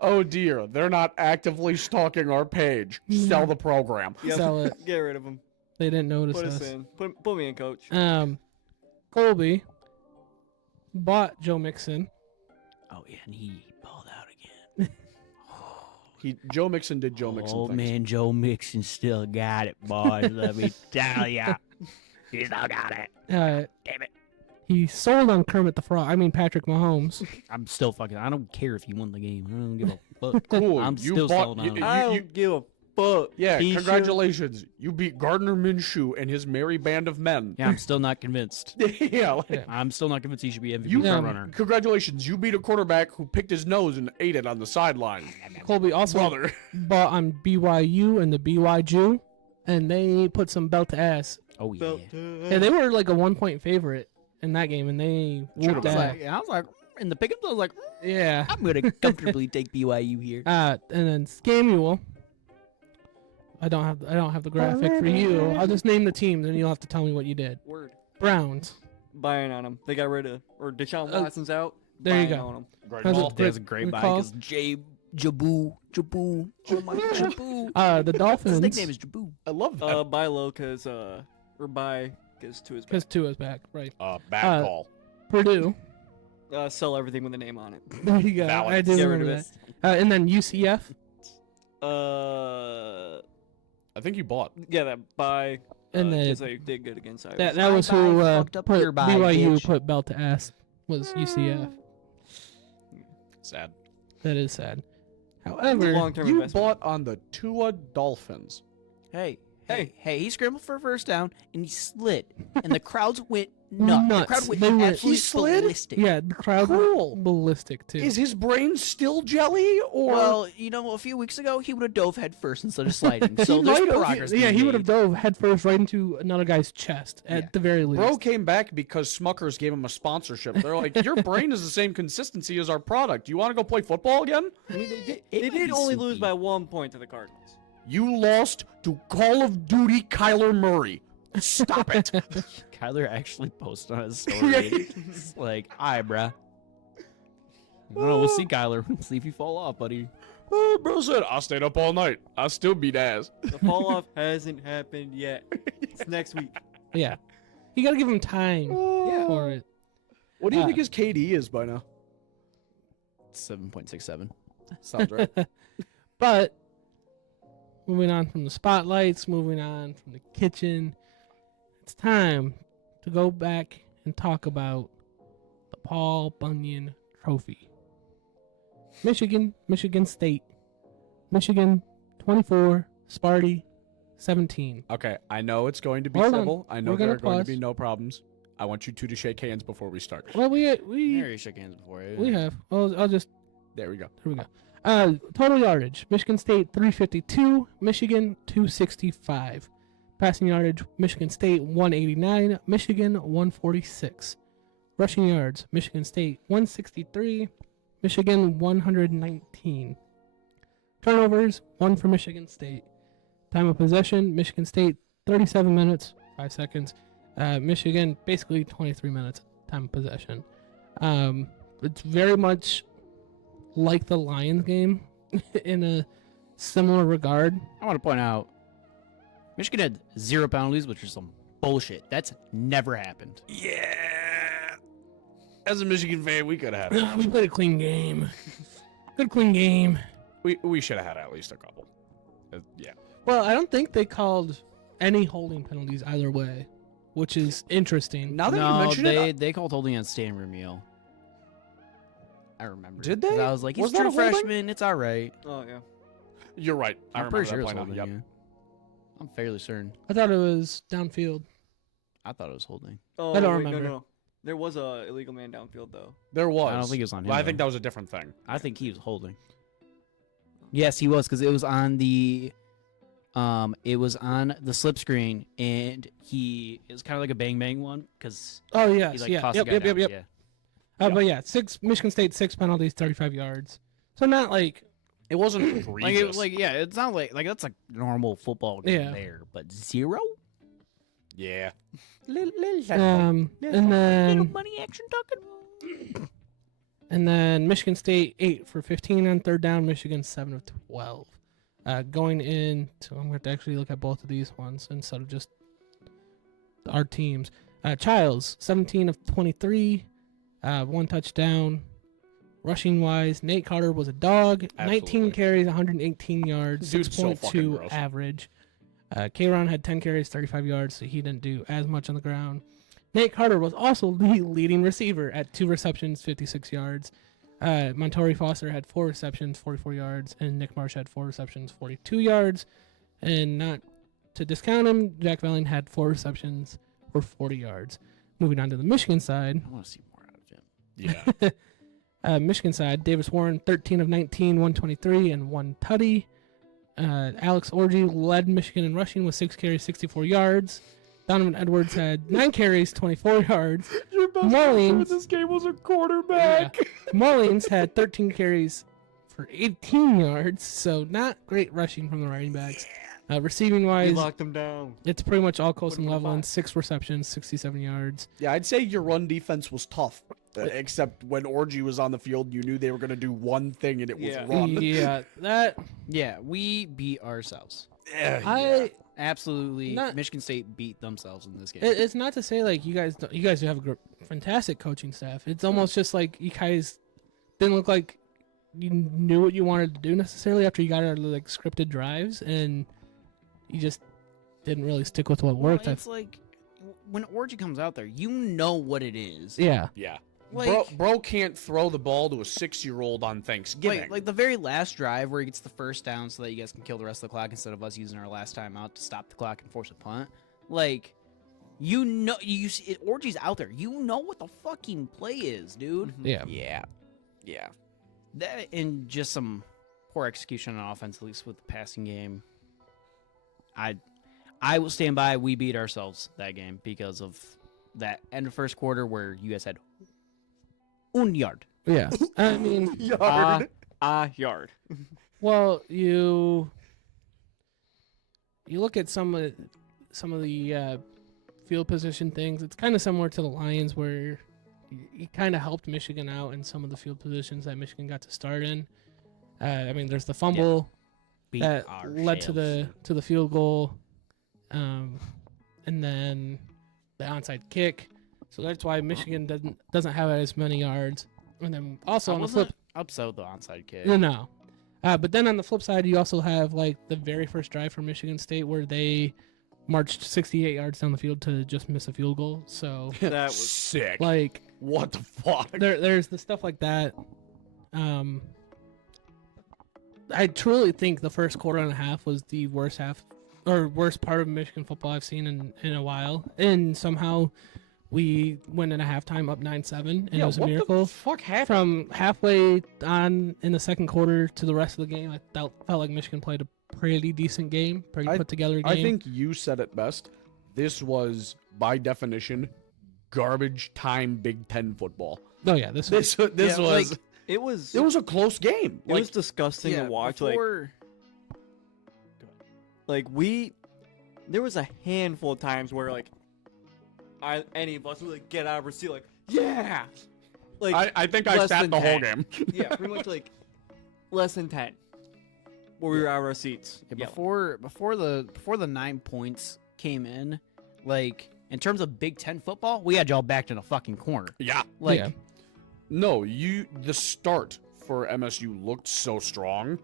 Oh dear! They're not actively stalking our page. Sell the program. Yep. Sell it. Get rid of him. They didn't notice Put us. us in. Put me in, coach. Colby bought Joe Mixon. Oh yeah, and he balled out again. Joe Mixon did Joe Mixon Oh things. man, Joe Mixon still got it, boys. Let me tell ya, he still got it. Damn it. He sold on Patrick Mahomes. I'm still fucking. I don't care if he won the game. I don't give a fuck. Cool. I'm you still bought, selling on you, him. I you, don't give a fuck. yeah, He congratulations. You beat Gardner Minshew and his merry band of men. Yeah, I'm still not convinced. Yeah, like, Yeah. I'm still not convinced he should be MVP You- front runner. congratulations. You beat a quarterback who picked his nose and ate it on the sideline. Colby also Brother. bought on BYU and the BYU, and they put some belt to ass. Oh yeah. Belt Yeah, they were like a 1-point favorite in that game, and they whooped ass. I was like, in the pickups, I was like, Yeah. I'm gonna comfortably take BYU here. And then Scamuel I don't have the graphic for you. I'll just name the teams, and you'll have to tell me what you did. Word. Browns. Buying on them. They got rid of, or Deshaun Watson's out. there you buying go. on 'em. Great How's it- call. That's a great Good buy call. because Jabu. Oh my Jabu. The Dolphins. His nickname is Jabu. I love that. Buy low because or buy because Tua's back. Because Tua's back, right? Bad call. Purdue. Sell everything with a name on it. There you go. Valid. I do Get rid remember of that. it. And then UCF. I think you bought. Yeah, that buy. And then because they did good against Iowa. that was who fucked up put your buy, BYU bitch. put belt to ass was UCF. Sad. That is sad. a However, long-term You investment. bought on the Tua Dolphins. Hey, Hey. he scrambled for a first down and he slid, and the crowds went nuts. The crowd Nuts. went They went- absolutely He slid? ballistic. yeah, the crowd Cool. went ballistic too. Is his brain still jelly, or Well, you know, a few weeks ago he would have dove head first instead of sliding. So He there's might have- progress. Yeah, being he would have made. dove headfirst right into another guy's chest at Yeah. the very least. bro came back because Smuckers gave him a sponsorship? They're like, your brain is the same consistency as our product. You want to go play football again? I mean, they did, It they might did be only lose soupy. by 1 point to the Cardinals. You lost to Call of Duty Kyler Murray. Stop it. Kyler actually posted on his story. It's like, "Alright, bruh. I don't know, we'll see Kyler. See if you fall off, buddy." Bro said, I stayed up all night. I still beat ass. The fall off hasn't happened yet. It's next week. Yeah, you gotta give him time for it. What do you Uh, think his KD is by now? 7.67. Sounds right. But moving on from the spotlights, moving on from the kitchen, it's time to go back and talk about the Paul Bunyan Trophy. Michigan State. Michigan 24, Sparty 17. Okay, I know it's going to be Hold on. civil. I know We're there gonna are going to pause. be no problems. I want you two to shake hands before we start. Well, we already shook hands before. we have. I'll just There we go. Here we go. Total yardage: Michigan State 352, Michigan 265. Passing yardage: Michigan State 189, Michigan 146. Rushing yards: Michigan State 163, Michigan 119. Turnovers: 1 for Michigan State. Time of possession: Michigan State 37 minutes 5 seconds. Michigan basically 23 minutes time of possession. It's very much like the Lions game in a similar regard. I want to point out, Michigan had 0 penalties, which is some bullshit. That's never happened. Yeah. As a Michigan fan, we could have had it. We played a clean game. Good clean game. We should have had at least a couple. Yeah. Well, I don't think they called any holding penalties either way, which is interesting. Now that you No, mention it, they called holding on Stan Ramiel. I remember. Did 'Cause they? I was like, he's Was a that true a holding? freshman. It's all right. Oh, yeah. you're right. I I'm remember pretty sure that it was play now. holding. Yep. Yeah. I'm fairly certain. I thought it was downfield. I thought it was holding. Oh, I don't wait, remember. No. There was a illegal man downfield, though. There was. I don't think it was on him. But I though. think that was a different thing. I think he was holding. Yes, he was, because it was on the, slip screen, and it was kind of like a bang bang one, because Oh yes, he like yeah, tossed yep, the guy yep, yep, down. yep. Yeah. But yeah, Michigan State 6 penalties, 35 yards. So not like It wasn't Like, egregious. yeah, it's not like that's a normal football game Yeah. there, but 0. yeah. and then money action talking. And then Michigan State 8 for 15 on third down. Michigan 7 of 12. Going in, so I'm going to have to actually look at both of these ones instead of just our teams. Childs 17 of 23, 1 touchdown. Rushing wise, Nate Carter was a dog. 19 Absolutely. carries, 118 yards, Dude's so fucking 6.2 gross. average. K-Ron had 10 carries, 35 yards, so he didn't do as much on the ground. Nate Carter was also the leading receiver at 2 receptions, 56 yards. Montori Foster had 4 receptions, 44 yards, and Nick Marsh had 4 receptions, 42 yards. And not to discount him, Jack Velling had 4 receptions for 40 yards. Moving on to the Michigan side. I want to see more out of him. Yeah. Michigan side, Davis Warren, 13 of 19, 123, and 1 tutty. Alex Orgy led Michigan in rushing with 6 carries, 64 yards. Donovan Edwards had 9 carries, 24 yards. Your best Mullins- in this game was a quarterback. Mullins had 13 carries for 18 yards, so not great rushing from the running backs. Receiving We wise, locked them down. it's pretty much all coast and Wouldn't level. have And 6 receptions, 67 yards. Yeah, I'd say your run defense was tough. Except when Orgy was on the field, you knew they were going to do one thing, and it was Yeah. run. Yeah, that Yeah, we beat ourselves. I. Absolutely, Not- Michigan State beat themselves in this game. It's not to say like you guys do have a fantastic coaching staff. It's almost just like you guys didn't look like you knew what you wanted to do necessarily after you got out of like scripted drives, and you just didn't really stick with what worked. Well, it's like when Orgy comes out there, you know what it is. Yeah, Yeah. Like, bro can't throw the ball to a 6-year-old on Thanksgiving. like the very last drive where he gets the first down so that you guys can kill the rest of the clock instead of us using our last time out to stop the clock and force a punt. Like, you know, you see Orgy's out there. You know what the fucking play is, dude. yeah. Yeah. That and just some poor execution on offense, at least with the passing game. I will stand by. We beat ourselves that game because of that end of first quarter where you guys had 1 yard. Yeah. I mean, Yard. Yard. well, you look at some of the field position things. It's kind of similar to the Lions, where you kind of helped Michigan out in some of the field positions that Michigan got to start in. I mean, there's the fumble Beat that led to the field goal, and then the onside kick. So that's why Michigan doesn't have as many yards. And then also on the flip, upset with the onside kick. no. But then on the flip side, you also have like the very first drive for Michigan State where they marched 68 yards down the field to just miss a field goal. So That was sick. like What the fuck? there's the stuff like that. I truly think the first quarter and a half was the worst part of Michigan football I've seen in a while. And somehow we went in a halftime up 9-7, and it was a miracle. What the fuck happened? From halfway on in the second quarter to the rest of the game, I felt like Michigan played a pretty decent game, pretty put together game. I think you said it best. This was, by definition, garbage time Big Ten football. Oh yeah, this This Yeah, was like, it was a close game. it was disgusting to watch. Before, There was a handful of times where any of us would get out of our seat yeah, I think I less sat than the whole 10. game. Yeah, pretty much less than 10 where we were out of our seats. Yeah, yelling. before the 9 points came in, like in terms of Big Ten football, we had y'all backed in a fucking corner. Yeah. Like, yeah. No, the start for MSU looked so strong.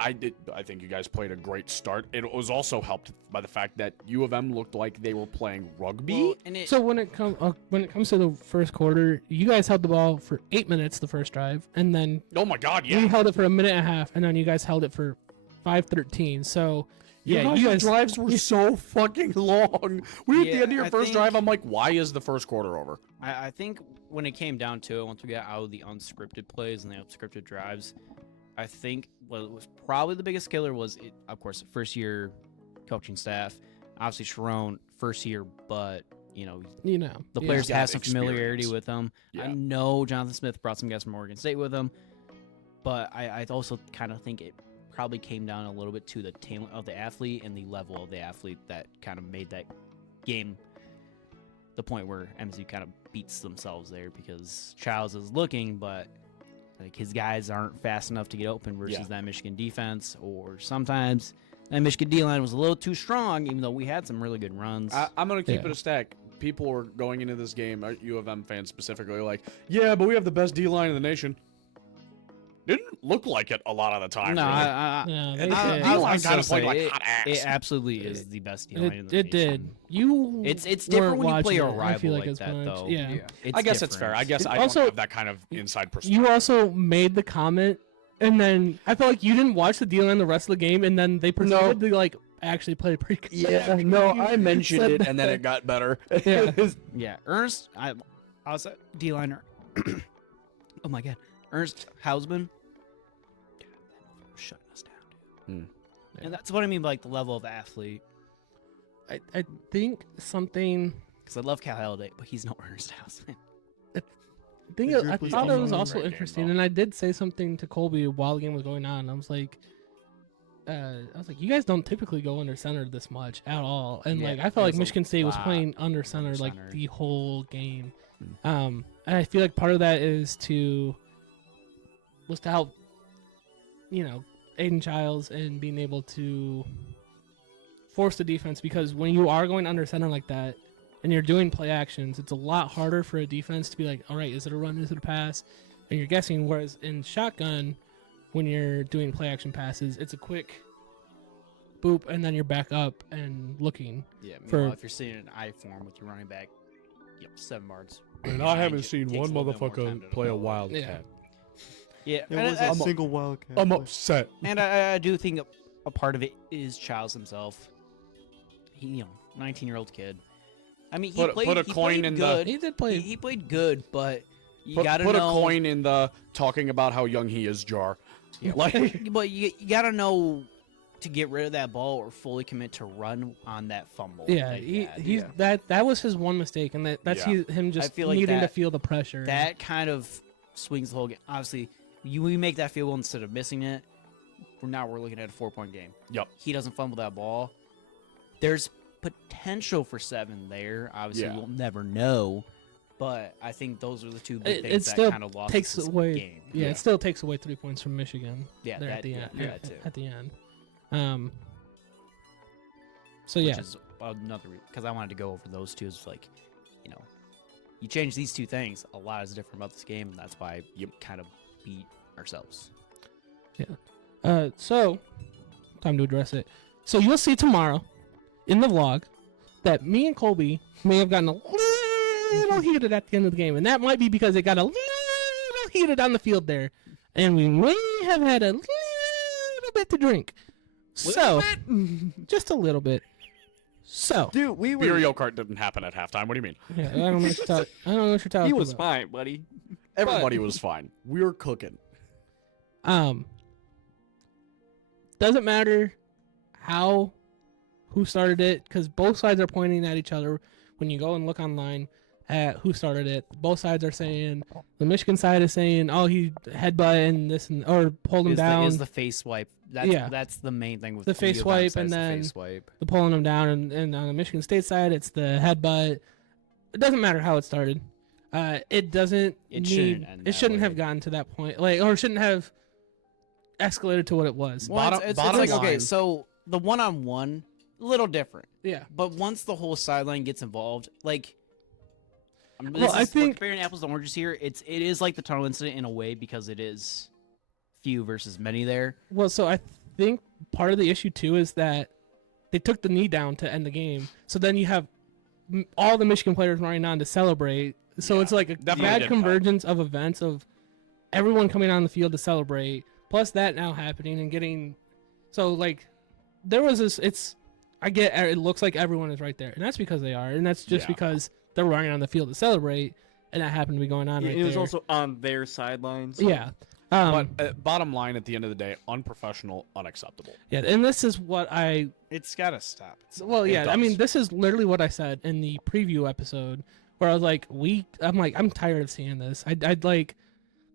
I think you guys played a great start. It was also helped by the fact that U of M looked like they were playing rugby. well, and it, So when it comes to the first quarter, you guys held the ball for 8 minutes the first drive, and then Oh my God, we yeah. held it for a minute and a half, and then you guys held it for 5:13. So yeah, you guys drives were so fucking long. We at the Yeah, end of your I first think- drive, I'm like, why is the first quarter over? I think when it came down to it, once we got out of the unscripted plays and the unscripted drives, I think what was probably the biggest killer was, of course, first year coaching staff. Obviously, Sharon, first year, but the yeah. players got had some familiarity experience. with him. Yeah. I know Jonathan Smith brought some guys from Oregon State with him, but I also kind of think it probably came down a little bit to the talent of the athlete and the level of the athlete that kind of made that game the point where MSU kind of beats themselves there, because Childs is looking, but like his guys aren't fast enough to get open versus Yeah. that Michigan defense, or sometimes that Michigan D-line was a little too strong, even though we had some really good runs. I'm going to keep Yeah. it a stack. People were going into this game, U of M fans specifically, like, yeah, but we have the best D-line in the nation. Didn't look like it a lot of the time. no, really. Yeah, they And did. the D-line was kind gonna of played say, like hot ass. It absolutely is the best D-line in the It did. nation. You It's weren't different when you play a watching it, I feel rival like, like as that, much. though. Yeah. It's I guess it's fair. I different. guess I Also- don't have that kind of inside perspective. You also made the comment, and then I felt like you didn't watch the D-line the rest of the game, and then they proceeded to actually play pretty good. Yeah, no, I mentioned said it, and then that. it got better. Yeah. Yeah, Ernst, I was a D-liner. Oh my God, Ernst Hausman. God, that motherfucker was shutting us down, dude. Hmm. And that's what I mean by like the level of athlete. I think something. Because I love Cal Halliday, but he's no Ernst Hausman. I think The I group was thought it also was in the also right game, interesting, though. and I did say something to Colby while the game was going on. I was like, I was like, you guys don't typically go under center this much at all, and Yeah, like I felt it like was a Michigan State was lot playing under center like center. the whole game. And I feel like part of that was to help, Aiden Childs and being able to force the defense, because when you are going under center like that and you're doing play actions, it's a lot harder for a defense to be like, all right, is it a run, is it a pass? And you're guessing, whereas in shotgun, when you're doing play action passes, it's a quick boop and then you're back up and looking. Yeah, for- if you're seeing an I form with your running back, 7 yards. And I behind haven't you, seen takes one a little bit more time motherfucker to play a develop. wildcat. Yeah, There and was I- a I'm a- single wildcat. I'm play. upset. And I do think a part of it is Childs himself. He, 19-year-old kid. I mean, he Put played. a he coin played in the- good. He did play. He played good, but you Put gotta a know. coin in the talking about how young he is jar. Yeah, Like, but you gotta know to get rid of that ball or fully commit to run on that fumble. Yeah, that he, had. he's that was his one mistake, and that's Yeah. him just feel like needing to that- feel the pressure. That kind of swings the whole game. Obviously, we make that field goal instead of missing it. We're looking at a 4-point game. Yep. He doesn't fumble that ball. There's potential for 7 there. Obviously, Yeah. we'll never know. But I think those are the two big It things still that kind of lost takes this away. game. Yeah, it still takes away 3 points from Michigan. Yeah, there that, at the end. yeah, that too. At the end. So Which yeah, is another because I wanted to go over those two. Is like, you change these two things, a lot is different about this game, and that's why you kind of beat ourselves. so time to address it. So you'll see tomorrow in the vlog that me and Colby may have gotten a little heated at the end of the game, and that might be because it got a little heated on the field there, and we may have had a little bit to drink. So just a little bit. So Dude, we were. Mario Kart didn't happen at halftime. What do you mean? yeah, I don't know what you're talking He was about. fine, buddy. Everybody was fine. We were cooking. Doesn't matter who started it, because both sides are pointing at each other. When you go and look online at who started it, both sides are saying, the Michigan side is saying, oh, he headbutt and this and or pulled him down. Is the face swipe? That's the main thing with The face video swipe, games, and that's the then face swipe. the pulling him down, and on the Michigan State side, it's the headbutt. It doesn't matter how it started. It doesn't. It shouldn't end It that shouldn't way. have gotten to that point, or shouldn't have escalated to what it was. Well, Bottom- it's bottom like, okay, line. so the one-on-one, little different. Yeah. But once the whole sideline gets involved, like, Well, I we're think- comparing apples to oranges here. It is like the tunnel incident in a way because it is few versus many there. Well, so I think part of the issue too is that they took the knee down to end the game. So then you have all the Michigan players running on to celebrate. So Yeah, it's like a definitely bad didn't help. convergence of events of everyone coming on the field to celebrate, plus that now happening and getting. So like, there was this. I get it looks like everyone is right there, and that's because they are, and that's just Yeah. because they're running on the field to celebrate, and that happened to be going on Yeah, right it was there. also on their sidelines. Yeah. But bottom line, at the end of the day, unprofessional, unacceptable. Yeah, and this is what It's got to stop. Well, It yeah, I mean, does. this is literally what I said in the preview episode, where I was like, I'm tired of seeing this. I'd like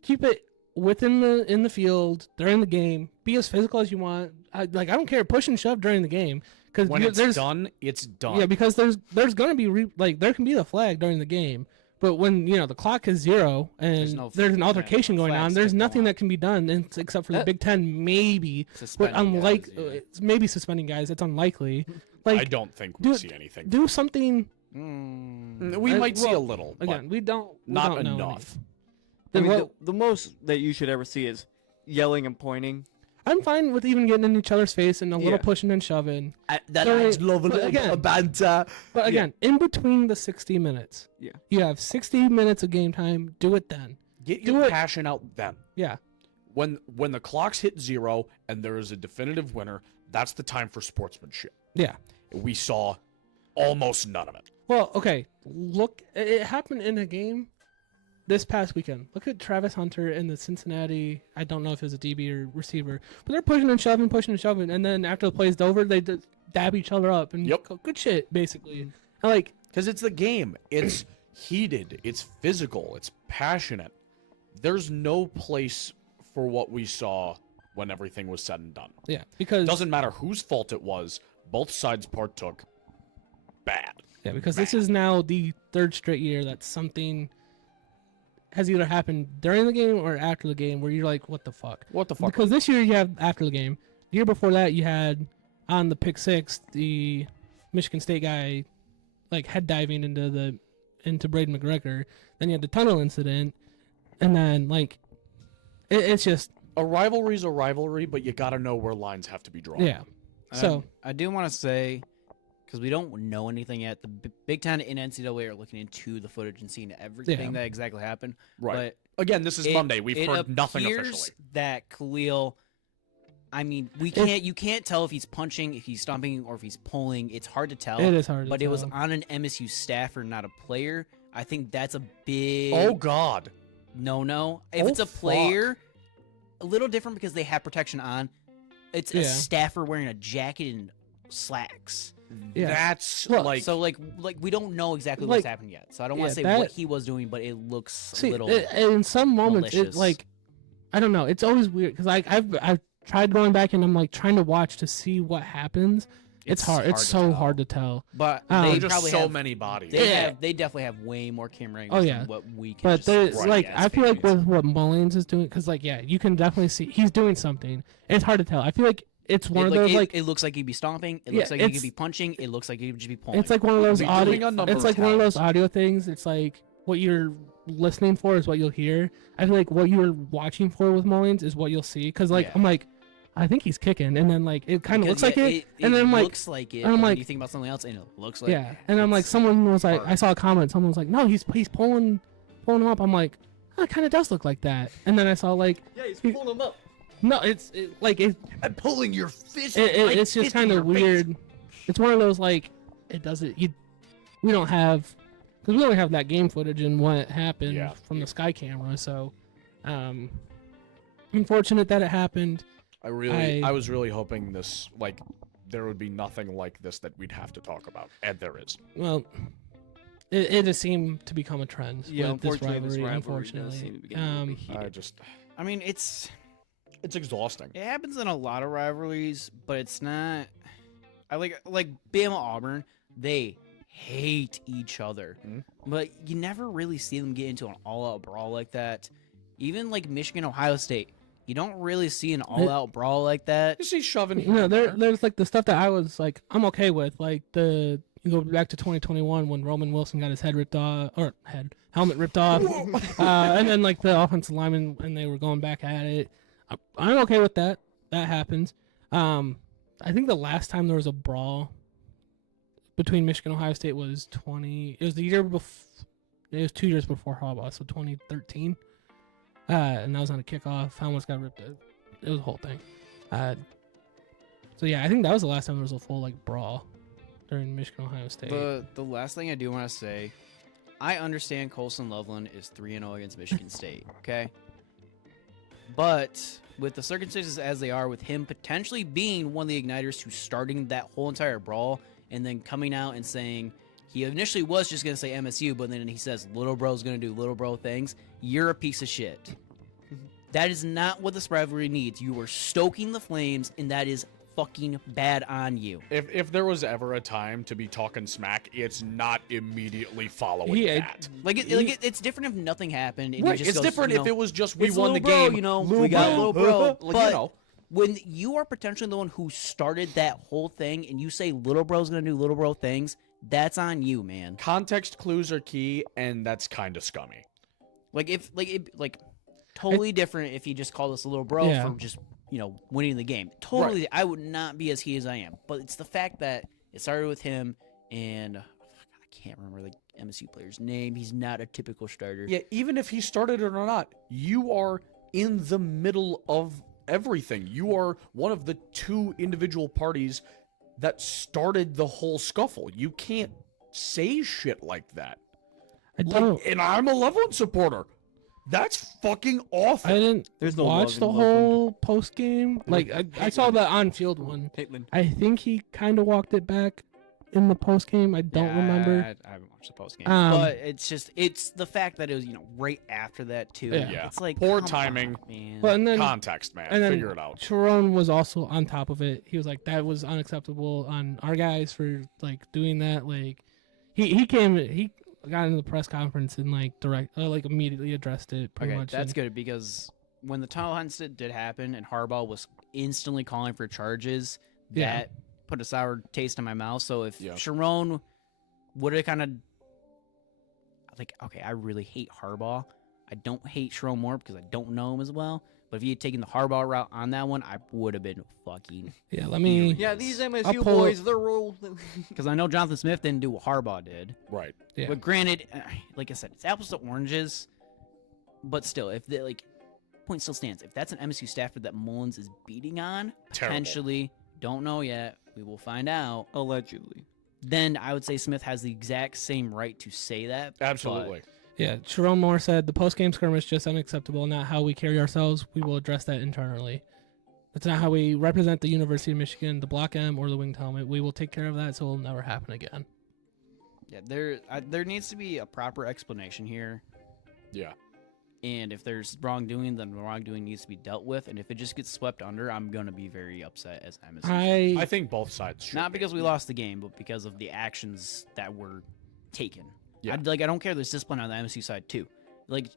keep it within the field during the game. Be as physical as you want. I don't care, push and shove during the game, because When it's there's done, it's done. yeah, because there's gonna be there can be the flag during the game. But when the clock is 0 and there's an altercation going on, flags there's could go nothing on. that can be done except for the Big Ten, maybe. But Suspending guys, yeah. it's maybe suspending guys. It's unlikely. Like, I don't think we do- see anything. do something. We I- might see a well, little. Again, we don't. We not don't know enough. anything. I mean, Well, the most that you should ever see is yelling and pointing. I'm fine with even getting in each other's face and a little Yeah. pushing and shoving. That's love a but little bit again- of banter. But again, in between the 60 minutes, Yeah. you have 60 minutes of game time. Do it then. Get do your it. passion out then. Yeah. When the clocks hit 0 and there is a definitive winner, that's the time for sportsmanship. Yeah. We saw almost none of it. Well, okay. Look, it happened in a game this past weekend. Look at Travis Hunter and the Cincinnati. I don't know if it was a DB or receiver, but they're pushing and shoving, and then after the play's over, they just dab each other up and Yep. go, good shit, basically. And like, Because it's the game. It's heated. It's physical. It's passionate. There's no place for what we saw when everything was said and done. Yeah, because Doesn't matter whose fault it was, both sides partook bad. because this is now the third straight year that something has either happened during the game or after the game where you're like, what the fuck? What the fuck? Because this year you have after the game. The year before that you had on the pick six the Michigan State guy like head diving into Braden McGregor. Then you had the tunnel incident, and then like it's just A rivalry's a rivalry, but you gotta know where lines have to be drawn. yeah. So I do want to say, because we don't know anything yet, the Big Ten and NCAA are looking into the footage and seeing everything that exactly happened. Right. But Again, this is Monday. We've it heard nothing appears officially. that Khalil, I mean, you can't tell if he's punching, if he's stomping, or if he's pulling. It's hard to tell. it is hard. But to it was tell. on an MSU staffer, not a player. I think that's a big Oh God. no. If Oh, it's a player, a little different because they have protection on. It's a Yeah. staffer wearing a jacket and slacks. Yeah. That's Well, like So like we don't know exactly Like, what's happened yet. So I don't want to say that- what he was doing, but it looks See, a little. in some moments, malicious. it like I don't know. It's always weird because I've tried going back and I'm like trying to watch to see what happens. It's hard. It's to so tell. hard to tell. But There are they there's just probably so have, many bodies. They definitely have way more camera angles Oh, yeah. than what we can. But just there's see like as I feel like fans. with what Mullins is doing, because like you can definitely see he's doing something. It's hard to tell. I feel like it's one of those like it looks like he'd be stomping. It Yeah, looks like he it's- could be punching. It looks like he'd just be pulling. it's like one of those Be audio. doing a number It's of like one of those times. audio things. It's like what you're listening for is what you'll hear. I feel like what you're watching for with Mullins is what you'll see. Because like Yeah. I'm like, I think he's kicking, and then like it kind of Because, looks like yeah, it, and then I'm like, looks like it. and I'm but then like- you think about something else, and it looks like yeah, and I'm like, someone was like, hard. I saw a comment. Someone was like, no, he's pulling him up. I'm like, oh, it kind of does look like that. And then I saw like, Yeah, he's pulling him up. no, it's I'm pulling your fist. it's just kind of weird. It's one of those like it doesn't we don't have because we only have that game footage and what happened Yeah. from the sky camera. So, unfortunate that it happened. I was really hoping this like there would be nothing like this that we'd have to talk about, and there is. Well, it has seemed to become a trend Yeah, with this unfortunately, rivalry. this rivalry Unfortunately, does seem to be getting a little bit I heated. just I mean, it's exhausting. it happens in a lot of rivalries, but it's not. I like Bama Auburn. They hate each other, Mhm. but you never really see them get into an all-out brawl like that. Even like Michigan Ohio State, you don't really see an all-out brawl like that. You see shoving. you know, there's like the stuff that I was like, I'm okay with, like you go back to 2021 when Roman Wilson got his head ripped off, or helmet ripped off, and then like the offensive lineman and they were going back at it. I'm okay with that. That happens. I think the last time there was a brawl between Michigan and Ohio State was it was the year before. It was 2 years before Harbaugh, so 2013. And that was on a kickoff. Helmets got ripped. It was a whole thing. So yeah, I think that was the last time there was a full like brawl during Michigan Ohio State. The last thing I do want to say, I understand Colson Loveland is 3-0 against Michigan State, okay? But with the circumstances as they are, with him potentially being one of the igniters who's starting that whole entire brawl, and then coming out and saying he initially was just going to say MSU, but then he says little bro's going to do little bro things, you're a piece of shit. That is not what this rivalry needs. You are stoking the flames, and that is fucking bad on you. If there was ever a time to be talking smack, it's not immediately following Yeah, that. It's different if nothing happened. And Right, you just it's goes, different you if know, it was just we it's won the little bro, game. you know, Little we got bro. little bro. Like, But you know. when you are potentially the one who started that whole thing, and you say little bro's gonna do little bro things, that's on you, man. Context clues are key, and that's kind of scummy. Totally different if you just call this a little bro Yeah. for just winning the game. Totally, I would not be as heated as I am. But it's the fact that it started with him, and I can't remember the MSU player's name. He's not a typical starter. Yeah, even if he started it or not, you are in the middle of everything. You are one of the two individual parties that started the whole scuffle. You can't say shit like that. I don't. And I'm a Loveland supporter. That's fucking awful. I didn't There's no watch love the in Loveland. whole post game. Like I saw the on field one. Caitlin. I think he kind of walked it back in the post game. I don't remember. I haven't watched the post game, Um, but it's the fact that it was right after that too. Yeah. It's like Poor come timing. on, man. But and then Context, man. and then Figure it out. Sharon was also on top of it. He was like, that was unacceptable on our guys for like doing that. Like he got into the press conference and like immediately addressed it pretty Okay, much. that's and- good because when the tunnel incident did happen and Harbaugh was instantly calling for charges, Yeah. that put a sour taste in my mouth. So if Yeah. Sharon would have kind of like, okay, I really hate Harbaugh. I don't hate Sharon more because I don't know him as well. But if he had taken the Harbaugh route on that one, I would have been fucking. Yeah, let me. Yeah, these I'll MSU pull boys, they're rolled. Because I know Jonathan Smith didn't do what Harbaugh did. Right. Yeah. But granted, like I said, it's apples to oranges. But still, if the point still stands, if that's an MSU staffer that Mullins is beating on, Terrible. potentially, don't know yet, we will find out. Allegedly. Then I would say Smith has the exact same right to say that. but- Absolutely. Yeah, Sharon Moore said the post game skirmish is just unacceptable. Not how we carry ourselves. We will address that internally. That's not how we represent the University of Michigan, the Block M, or the Winged Helmet. We will take care of that, so it will never happen again. Yeah, there needs to be a proper explanation here. Yeah. And if there's wrongdoing, then the wrongdoing needs to be dealt with. And if it just gets swept under, I'm gonna be very upset as MSU. I think both sides should. Not be. because we lost the game, but because of the actions that were taken. Yeah. I don't care. There's discipline on the MSU side too. Like,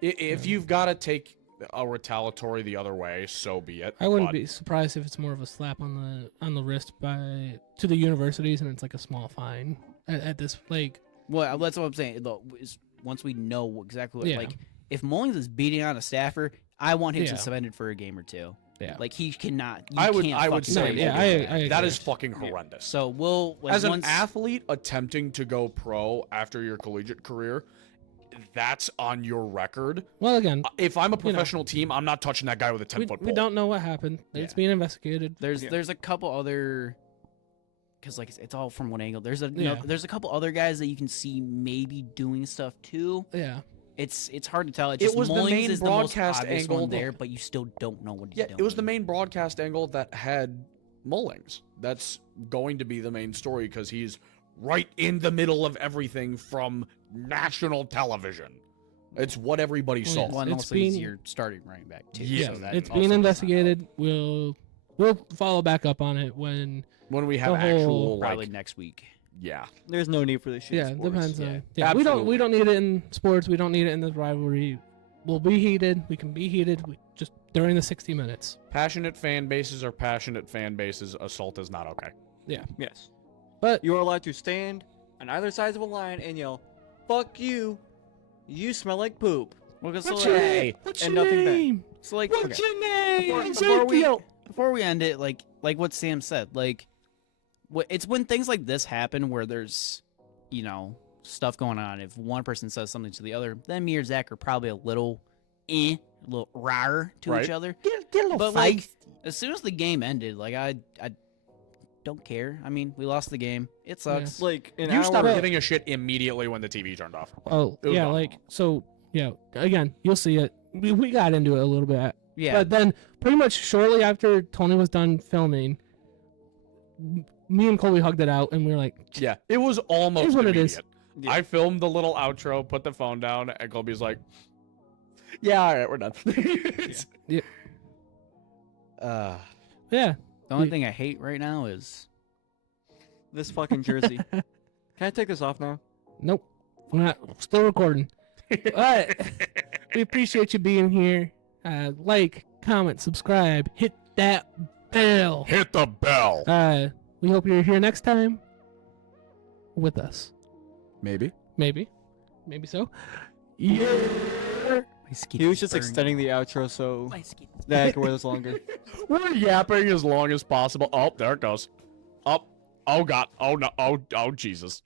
If you've got to take a retaliatory the other way, so be it. I wouldn't but be surprised if it's more of a slap on the wrist to the universities, and it's like a small fine at this like. well, that's what I'm saying. Though, is once we know exactly what, Yeah. like, if Mullins is beating on a staffer, I want him Yeah. suspended for a game or two. Yeah. Like he cannot. You I would can't I would fucking say do yeah, that. I that agree. is fucking horrendous. So we'll like, As an once, athlete attempting to go pro after your collegiate career, that's on your record. Well, again, If I'm a You know. professional team, I'm not touching that guy with a 10-foot pole. we don't know what happened. It's Yeah. being investigated. There's a couple other. Because like it's all from one angle. There's Yeah. there's a couple other guys that you can see maybe doing stuff too. Yeah. It's hard to tell. It It just was the Mullins main is the most broadcast obvious angle one that- there, but you still don't know what he's Yeah, doing. it was the main broadcast angle that had Mullings. That's going to be the main story because he's right in the middle of everything from national television. It's what everybody Well, saw. yes. Well, and It's also he's being- your starting running back too. Yeah, so that It's also being does not investigated. help. We'll follow back up on it when. When we have The whole- actual, Probably like, next week. yeah. There's no need for this shit. Yeah, in it sports. depends yeah. on. Yeah, we Absolutely. don't need it in sports. We don't need it in this rivalry. We'll be heated. We can be heated. We just during the 60 minutes. Passionate fan bases are passionate fan bases. Assault is not okay. Yes. But You are allowed to stand on either sides of a line and yell, "Fuck you! You smell like poop." Well, 'cause what's so, your like, name? What's and your nothing back. name? so like What's okay. your name? Before we end it, like what Sam said, like it's when things like this happen where there's stuff going on. If one person says something to the other, then me or Zach are probably a little rarer to Right. each other. Get a little But like feisty. as soon as the game ended, like I don't care. I mean, we lost the game. It sucks. It's like an You hour. stopped giving a shit immediately when the TV turned off. Oh It was yeah, gone. like so. Yeah, again, you'll see it. We got into it a little bit, Yeah. but then pretty much shortly after Tony was done filming, me and Colby hugged it out, and we were like, Yeah, it was almost Here's what it immediate. is. Yeah. I filmed the little outro, put the phone down, and Colby's like, "Yeah, all right, we're done." Yeah. yeah, The only thing I hate right now is This fucking jersey. Can I take this off now? nope, we're not still recording. But we appreciate you being here. Like, comment, subscribe, hit that bell. Hit the bell. We hope you're here next time with us. Maybe. Maybe so. Yeah. my skin He was is just burned. extending the outro so My skin is that I could wear this longer. We're yapping as long as possible. Oh, there it goes. Oh, oh God. Oh no. Oh, Jesus.